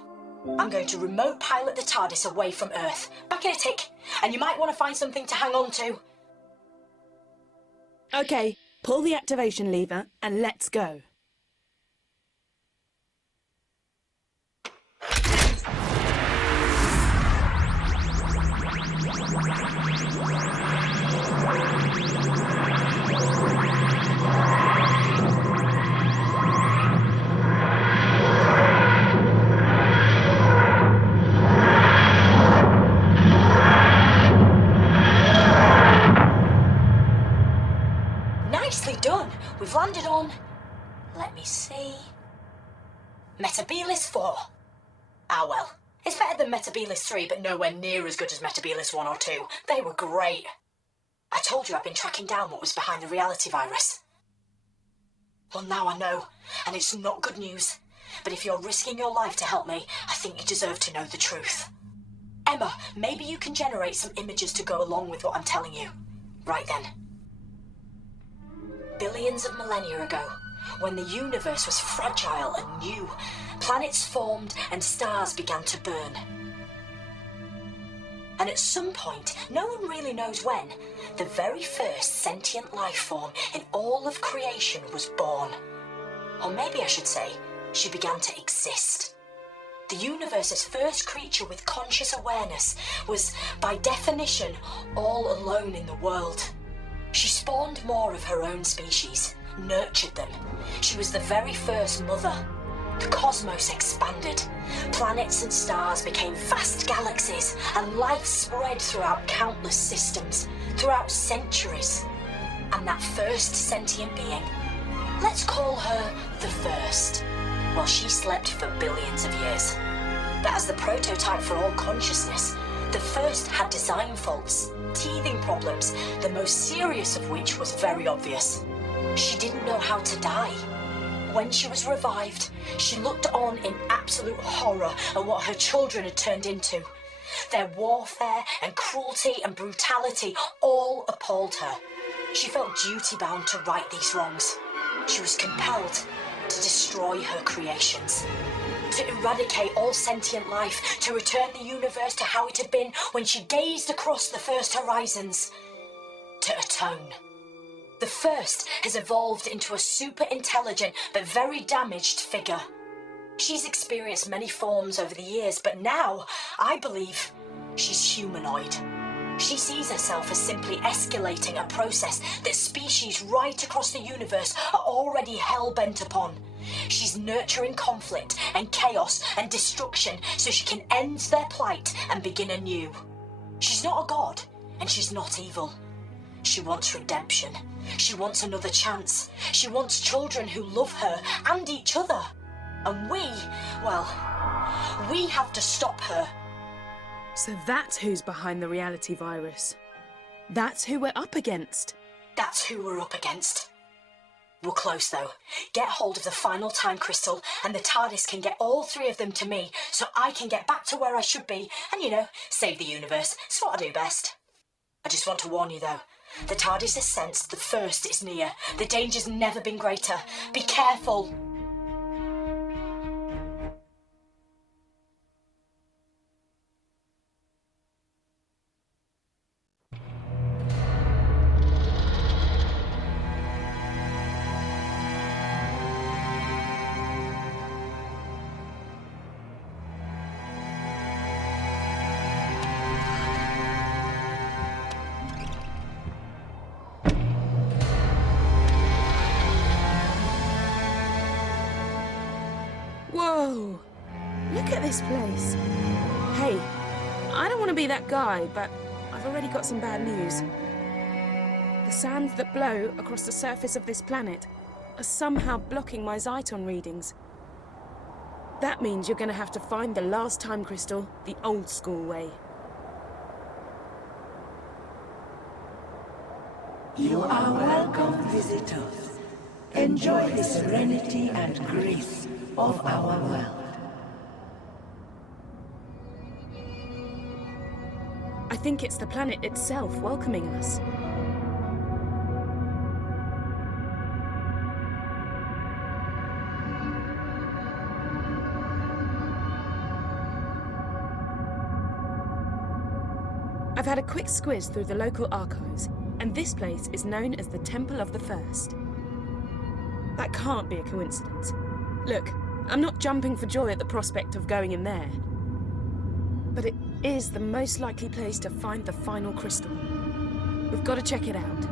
I'm going to remote pilot the TARDIS away from Earth. Back in a tick, and you might want to find something to hang on to. Okay, pull the activation lever and let's go. Nicely done. We've landed on... Let me see... Metabilis 4. Ah well. It's better than Metabilis 3, but nowhere near as good as Metabilis 1 or 2. They were great. I told you I've been tracking down what was behind the reality virus. Well, now I know, and it's not good news. But if you're risking your life to help me, I think you deserve to know the truth. Emma, maybe you can generate some images to go along with what I'm telling you. Right then. Billions of millennia ago, when the universe was fragile and new, planets formed and stars began to burn. And at some point, no one really knows when, the very first sentient life form in all of creation was born. Or maybe I should say, she began to exist. The universe's first creature with conscious awareness was, by definition, all alone in the world. She spawned more of her own species, nurtured them. She was the very first mother. The cosmos expanded. Planets and stars became vast galaxies, and life spread throughout countless systems, throughout centuries. And that first sentient being, let's call her the First. Well, she slept for billions of years. But as the prototype for all consciousness, the First had design faults, teething problems, the most serious of which was very obvious. She didn't know how to die. When she was revived, she looked on in absolute horror at what her children had turned into. Their warfare and cruelty and brutality all appalled her. She felt duty-bound to right these wrongs. She was compelled to destroy her creations, to eradicate all sentient life, to return the universe to how it had been when she gazed across the first horizons, to atone. The First has evolved into a super intelligent but very damaged figure. She's experienced many forms over the years, but now, I believe, she's humanoid. She sees herself as simply escalating a process that species right across the universe are already hell-bent upon. She's nurturing conflict and chaos and destruction so she can end their plight and begin anew. She's not a god, and she's not evil. She wants redemption. She wants another chance. She wants children who love her and each other. And we have to stop her. So that's who's behind the reality virus. That's who we're up against. That's who we're up against. We're close, though. Get hold of the final time crystal, and the TARDIS can get all three of them to me, so I can get back to where I should be, and, save the universe. It's what I do best. I just want to warn you, though. The TARDIS has sensed the First is near. The danger's never been greater. Be careful. Whoa! Look at this place. Hey, I don't want to be that guy, but I've already got some bad news. The sands that blow across the surface of this planet are somehow blocking my Zyton readings. That means you're going to have to find the last time crystal the old school way. You are welcome, visitors. Enjoy the serenity and grace of our world. I think it's the planet itself welcoming us. I've had a quick squiz through the local archives, and this place is known as the Temple of the First. That can't be a coincidence. Look, I'm not jumping for joy at the prospect of going in there. But it is the most likely place to find the final crystal. We've got to check it out.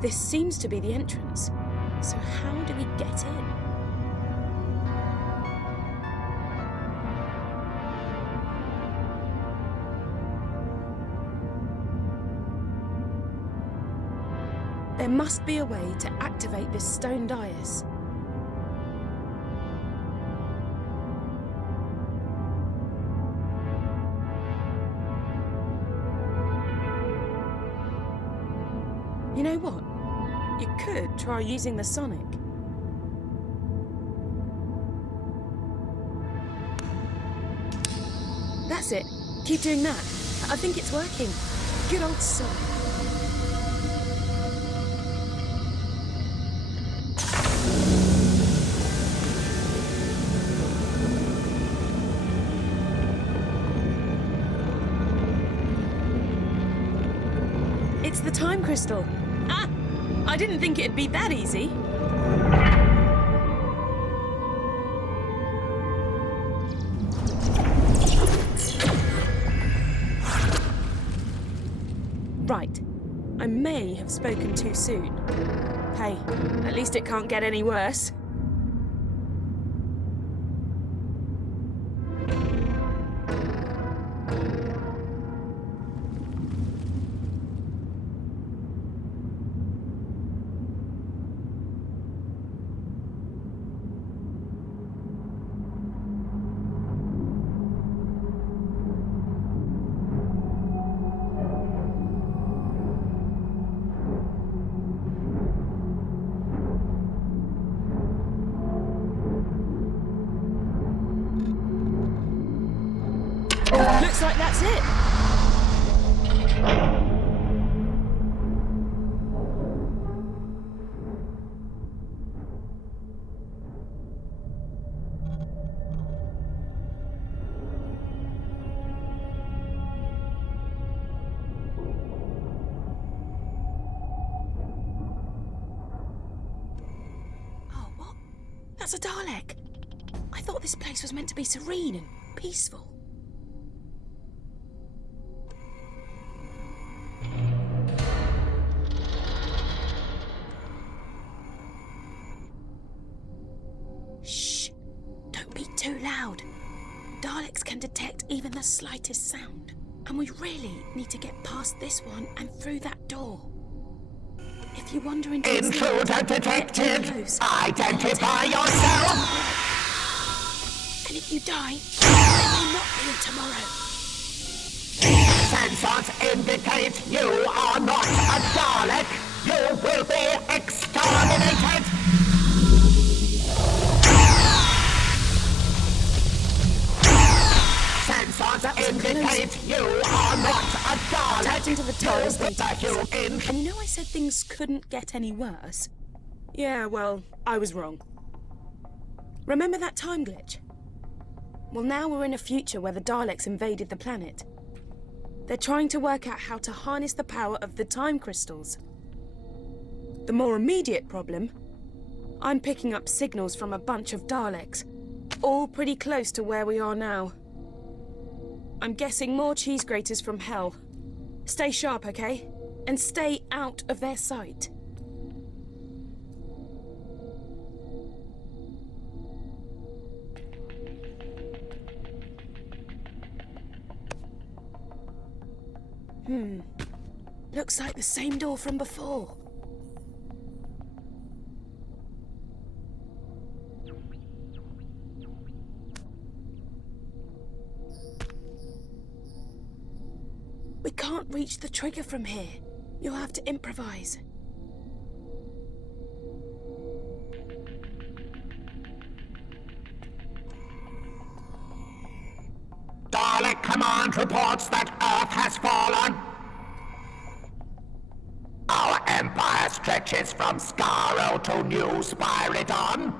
This seems to be the entrance. So how do we get in? There must be a way to activate this stone dais. You know what? You could try using the sonic. That's it. Keep doing that. I think it's working. Good old sonic. It's the time crystal. Ah! I didn't think it'd be that easy. Right. I may have spoken too soon. Hey, at least it can't get any worse. Looks like that's it. Oh, what? That's a Dalek. I thought this place was meant to be serene and peaceful. Too loud. Daleks can detect even the slightest sound. And we really need to get past this one and through that door. If you wander into Intruder detected! Identify yourself! And if you die, they may not be tomorrow. Sensors indicate you are not a Dalek! You will be exterminated! Sensors indicate you are not a Dalek! Tapped into the TARDIS database. And you know I said things couldn't get any worse? Yeah, well, I was wrong. Remember that time glitch? Well, now we're in a future where the Daleks invaded the planet. They're trying to work out how to harness the power of the time crystals. The more immediate problem, I'm picking up signals from a bunch of Daleks, all pretty close to where we are now. I'm guessing more cheese graters from hell. Stay sharp, okay? And stay out of their sight. Looks like the same door from before. We can't reach the trigger from here. You'll have to improvise. Dalek Command reports that Earth has fallen. Our empire stretches from Skaro to New Spyridon.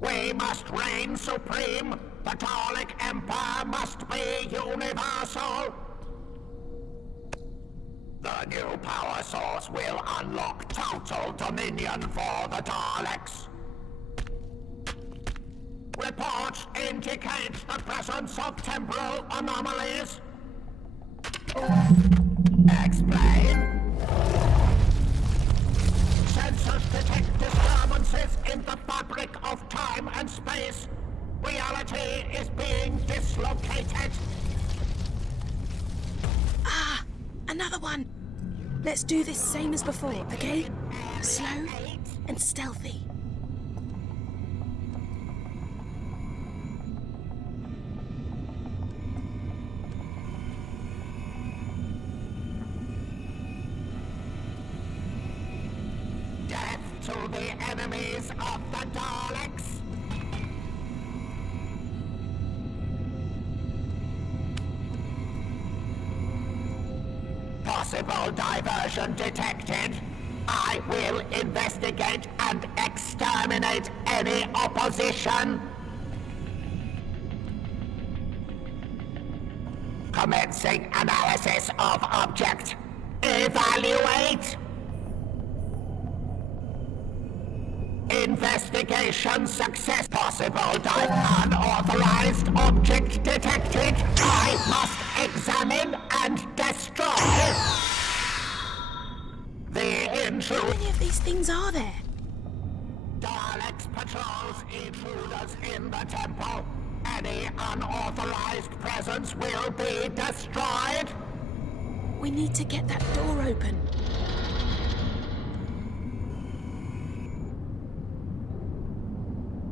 We must reign supreme. The Dalek Empire must be universal. The new power source will unlock total dominion for the Daleks. Reports indicate the presence of temporal anomalies. Explain. Sensors detect disturbances in the fabric of time and space. Reality is being dislocated. Ah! Another one! Let's do this same as before, okay? Slow and stealthy. Death to the enemies of the Daleks. Possible diversion detected. I will investigate and exterminate any opposition. Commencing analysis of object. Evaluate. Investigation success. Possible unauthorized object detected. I must examine and destroy. The intruder. How many of these things are there? Daleks patrols intruders in the temple. Any unauthorized presence will be destroyed. We need to get that door open.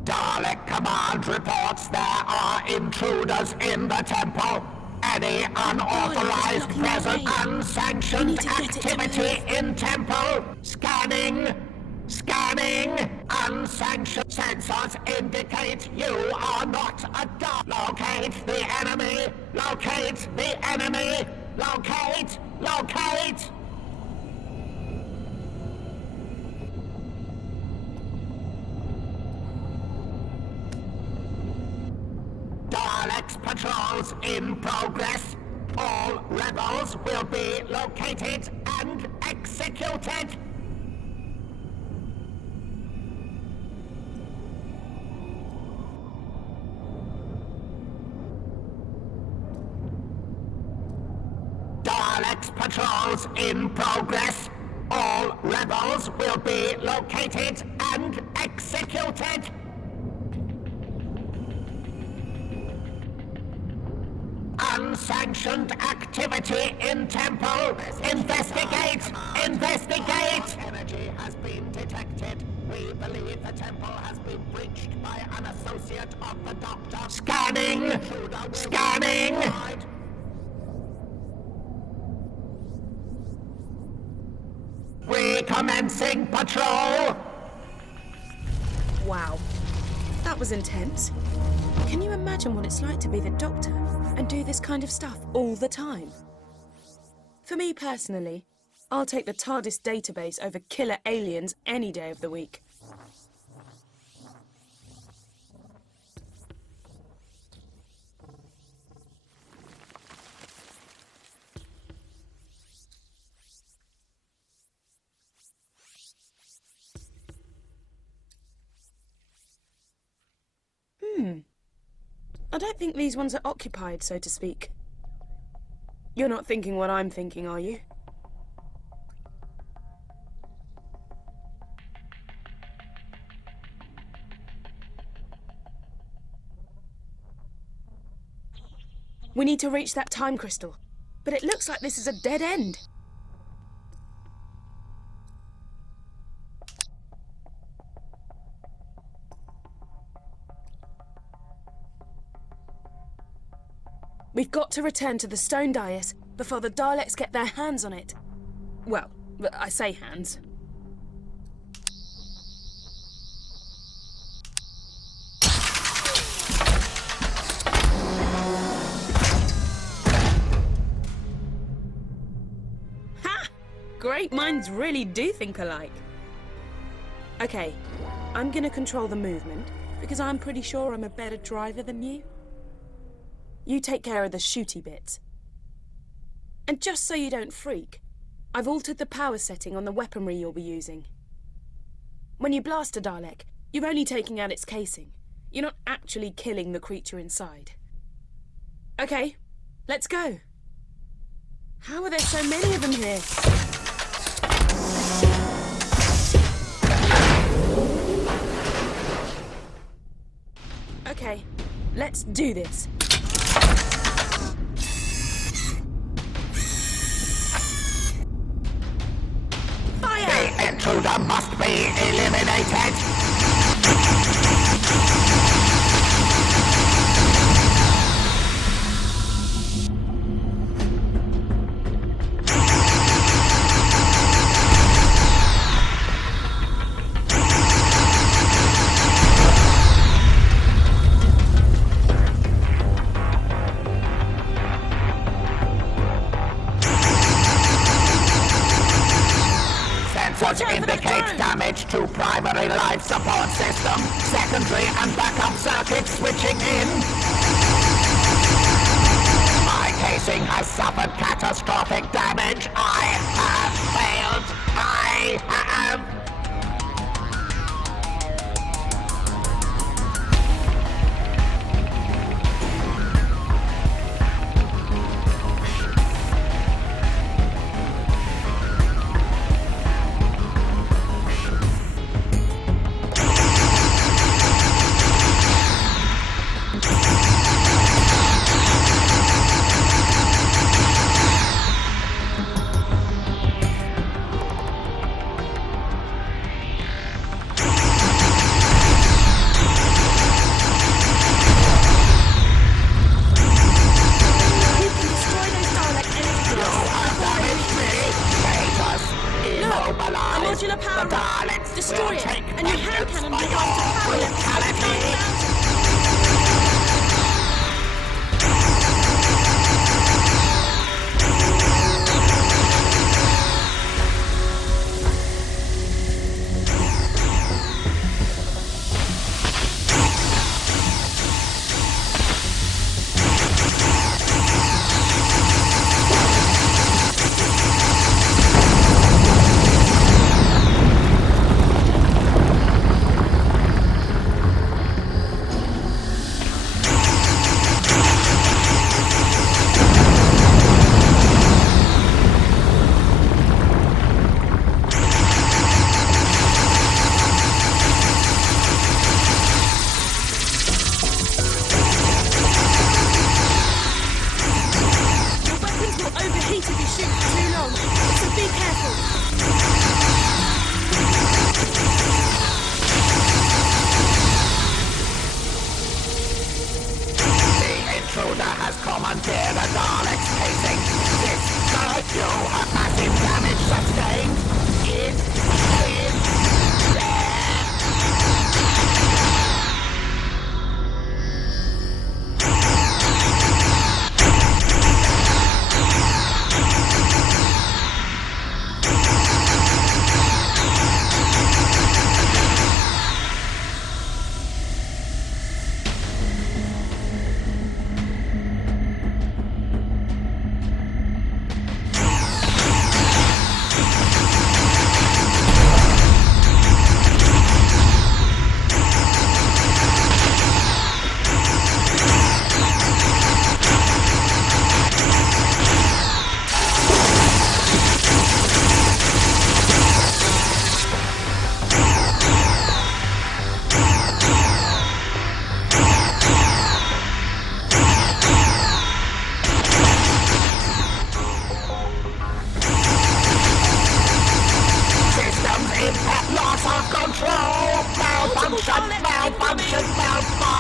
Dalek Command reports there are intruders in the temple. Any unauthorized presence, unsanctioned activity in temple. Scanning. Unsanctioned sensors indicate you are not a Dalek. Locate the enemy. Locate the enemy. Locate. Daleks patrols in progress. All rebels will be located and executed. Daleks patrols in progress. All rebels will be located and executed. Unsanctioned activity in temple. Investigate! Energy has been detected. We believe the temple has been breached by an associate of the Doctor. Scanning! Recommencing patrol! Wow. That was intense. Can you imagine what it's like to be the Doctor and do this kind of stuff all the time? For me personally, I'll take the TARDIS database over killer aliens any day of the week. I don't think these ones are occupied, so to speak. You're not thinking what I'm thinking, are you? We need to reach that time crystal, but it looks like this is a dead end. We've got to return to the stone dais before the Daleks get their hands on it. Well, I say hands. Ha! Great minds really do think alike. Okay, I'm gonna control the movement because I'm pretty sure I'm a better driver than you. You take care of the shooty bits. And just so you don't freak, I've altered the power setting on the weaponry you'll be using. When you blast a Dalek, you're only taking out its casing. You're not actually killing the creature inside. Okay, let's go. How are there so many of them here? Okay, let's do this. The intruder must be eliminated! Indicate damage to primary life support system, secondary and backup circuits switching in. My casing has suffered catastrophic damage. I have failed. I have... Malfunction! Malfunction! Malfunction!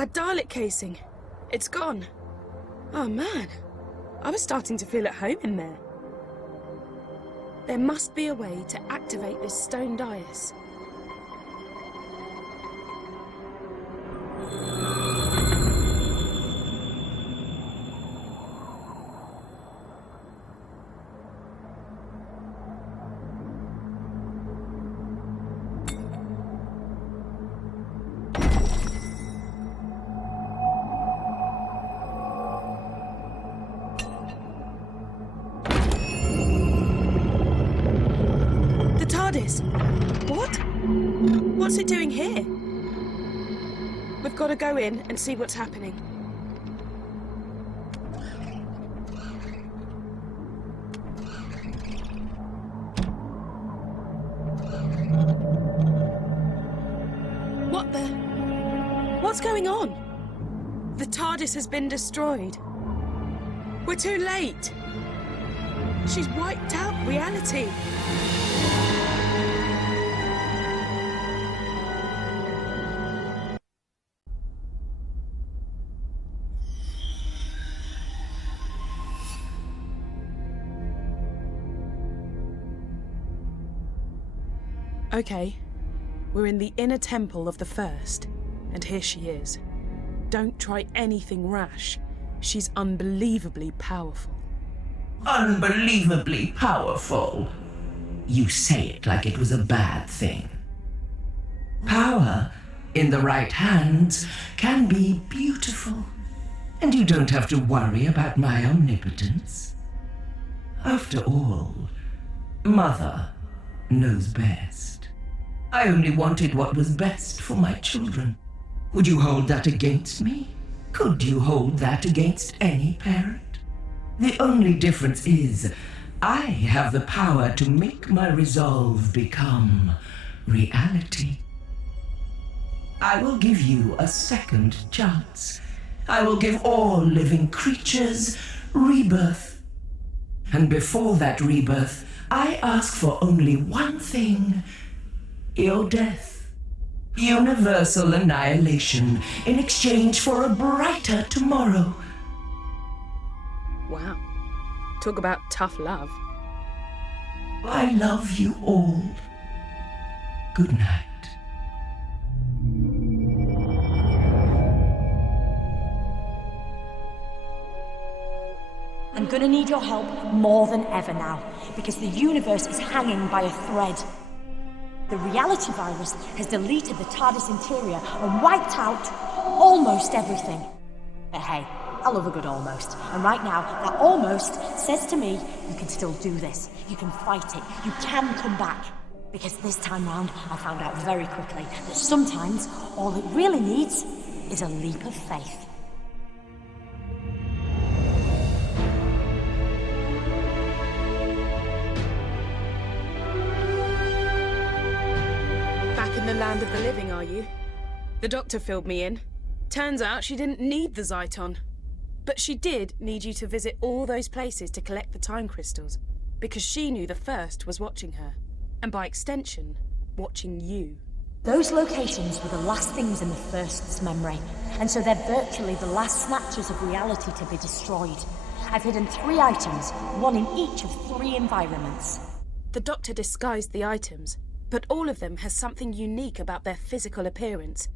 Our Dalek casing. It's gone. Oh man, I was starting to feel at home in there. There must be a way to activate this stone dais. What? What's it doing here? We've got to go in and see what's happening. What the? What's going on? The TARDIS has been destroyed. We're too late. She's wiped out reality. Okay, we're in the inner temple of the First, and here she is. Don't try anything rash. She's unbelievably powerful. Unbelievably powerful? You say it like it was a bad thing. Power, in the right hands, can be beautiful. And you don't have to worry about my omnipotence. After all, Mother knows best. I only wanted what was best for my children. Would you hold that against me? Could you hold that against any parent? The only difference is, I have the power to make my resolve become reality. I will give you a second chance. I will give all living creatures rebirth. And before that rebirth, I ask for only one thing: your death. Universal annihilation in exchange for a brighter tomorrow. Wow. Talk about tough love. I love you all. Good night. I'm gonna need your help more than ever now, because the universe is hanging by a thread. The reality virus has deleted the TARDIS interior and wiped out almost everything. But hey, I love a good almost. And right now, that almost says to me, you can still do this. You can fight it. You can come back. Because this time round, I found out very quickly that sometimes all it really needs is a leap of faith. In the land of the living, are you? The doctor filled me in. Turns out she didn't need the Zyton. But she did need you to visit all those places to collect the time crystals, because she knew the First was watching her, and by extension, watching you. Those locations were the last things in the First's memory, and so they're virtually the last snatches of reality to be destroyed. I've hidden 3 items, one in each of 3 environments. The doctor disguised the items, but all of them has something unique about their physical appearance.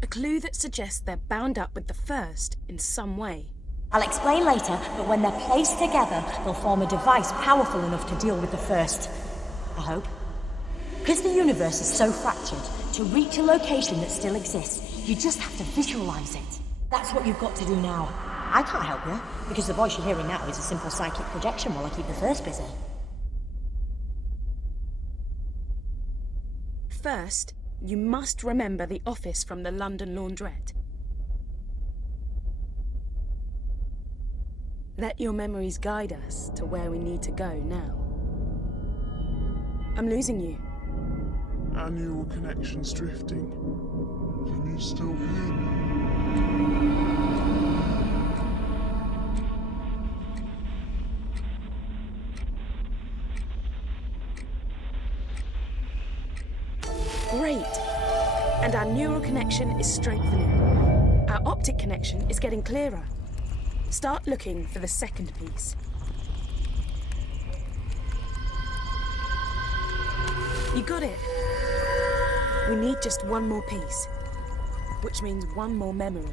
A clue that suggests they're bound up with the First in some way. I'll explain later, but when they're placed together, they'll form a device powerful enough to deal with the First. I hope. Because the universe is so fractured, to reach a location that still exists, you just have to visualize it. That's what you've got to do now. I can't help you, because the voice you're hearing now is a simple psychic projection while I keep the First busy. First, you must remember the office from the London laundrette. Let your memories guide us to where we need to go now. I'm losing you. Our neural connection's drifting. Can you still hear me? Great. And our neural connection is strengthening. Our Our optic connection is getting clearer. Start looking for the second piece. You got it. We need just one more piece, which means one more memory.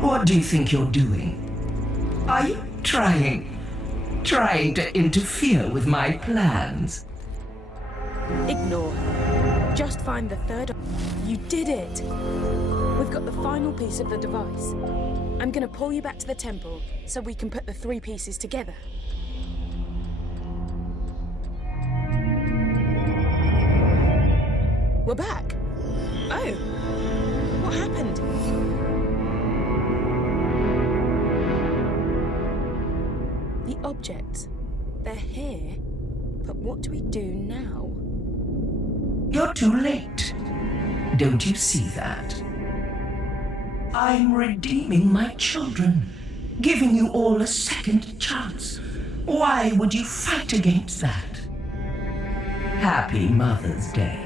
What do you think you're doing? Are you trying to interfere with my plans? Ignore her. Just find the third. You did it! We've got the final piece of the device. I'm gonna pull you back to the temple so we can put the 3 pieces together. We're back. Oh, what happened? The objects, they're here, but what do we do now? You're too late. Don't you see that? I'm redeeming my children, giving you all a second chance. Why would you fight against that? Happy Mother's Day.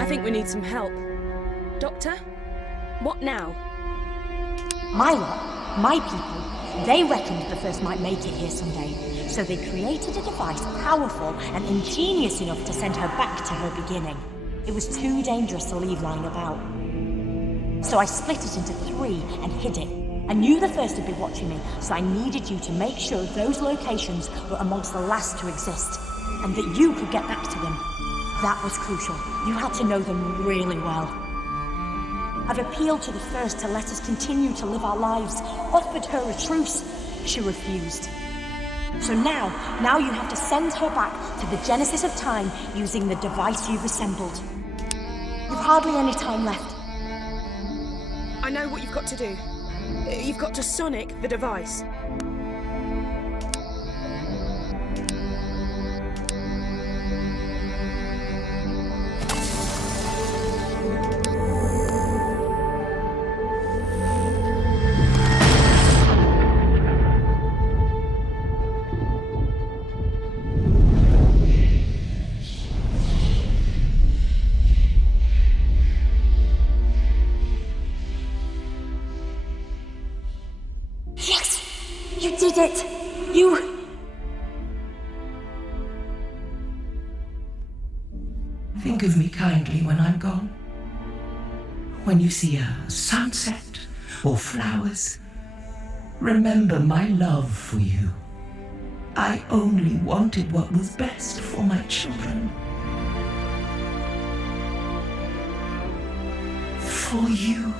I think we need some help. Doctor? What now? My lot, my people, they reckoned the first might make it here someday. So they created a device powerful and ingenious enough to send her back to her beginning. It was too dangerous to leave lying about. So I split it into 3 and hid it. I knew the first would be watching me, so I needed you to make sure those locations were amongst the last to exist, and that you could get back to them. That was crucial. You had to know them really well. I've appealed to the first to let us continue to live our lives, offered her a truce. She refused. So now you have to send her back to the genesis of time using the device you've assembled. You've hardly any time left. I know what you've got to do. You've got to sonic the device. It! You... Think of me kindly when I'm gone. When you see a sunset or flowers, remember my love for you. I only wanted what was best for my children. For you.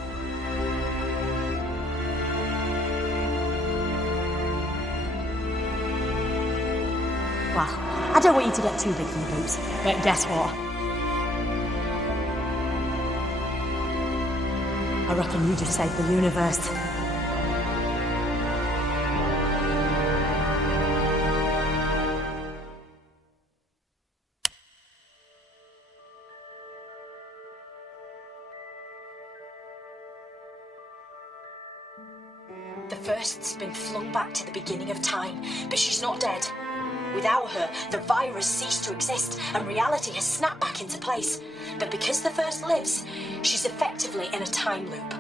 Well, I don't want you to get too big for your boots, but guess what? I reckon you just saved the universe. The first's been flung back to the beginning of time, but she's not dead. Without her, the virus ceased to exist and reality has snapped back into place. But because the first lives, she's effectively in a time loop.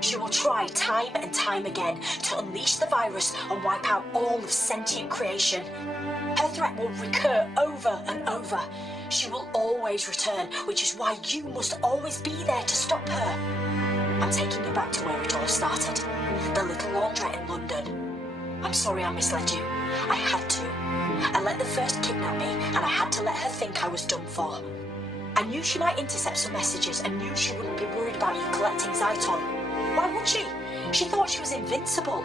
She will try time and time again to unleash the virus and wipe out all of sentient creation. Her threat will recur over and over. She will always return, which is why you must always be there to stop her. I'm taking you back to where it all started, the little laundrette in London. I'm sorry I misled you. I had to. I let the first kidnap me, and I had to let her think I was done for. I knew she might intercept some messages, and knew she wouldn't be worried about you collecting Zyton. Why would she? She thought she was invincible.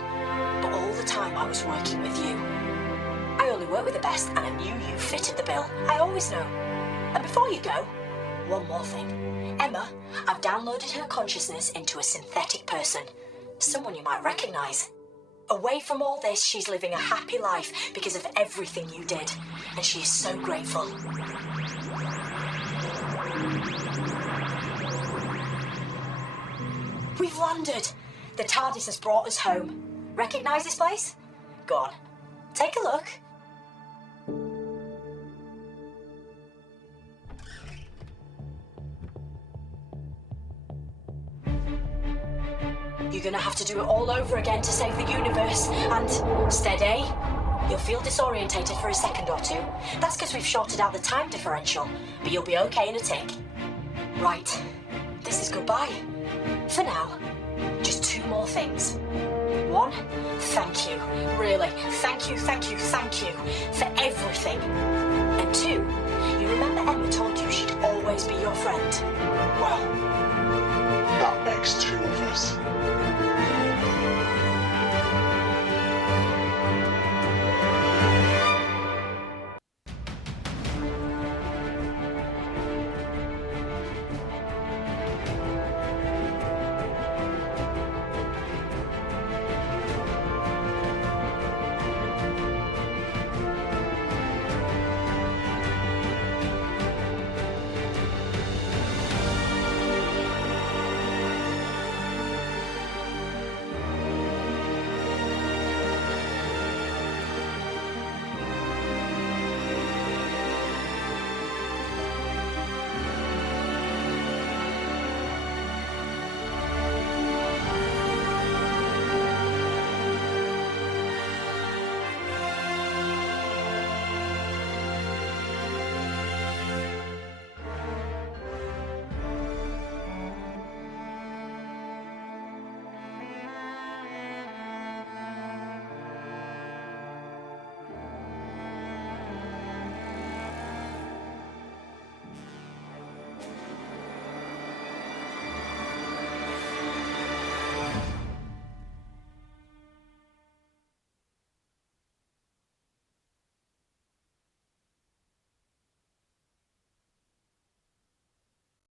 But all the time I was working with you. I only work with the best, and I knew you fitted the bill. I always know. And before you go, one more thing. Emma, I've downloaded her consciousness into a synthetic person. Someone you might recognize. Away from all this, she's living a happy life because of everything you did, and she is so grateful. We've landed. The TARDIS has brought us home. Recognize this place? Go on. Take a look. You're gonna have to do it all over again to save the universe. And steady. You'll feel disorientated for a second or two. That's because we've shorted out the time differential. But you'll be okay in a tick. Right. This is goodbye. For now. Just 2 more things. 1, thank you. Really, thank you for everything. And 2, you remember Emma told you she'd always be your friend? Well, that makes 2 of us.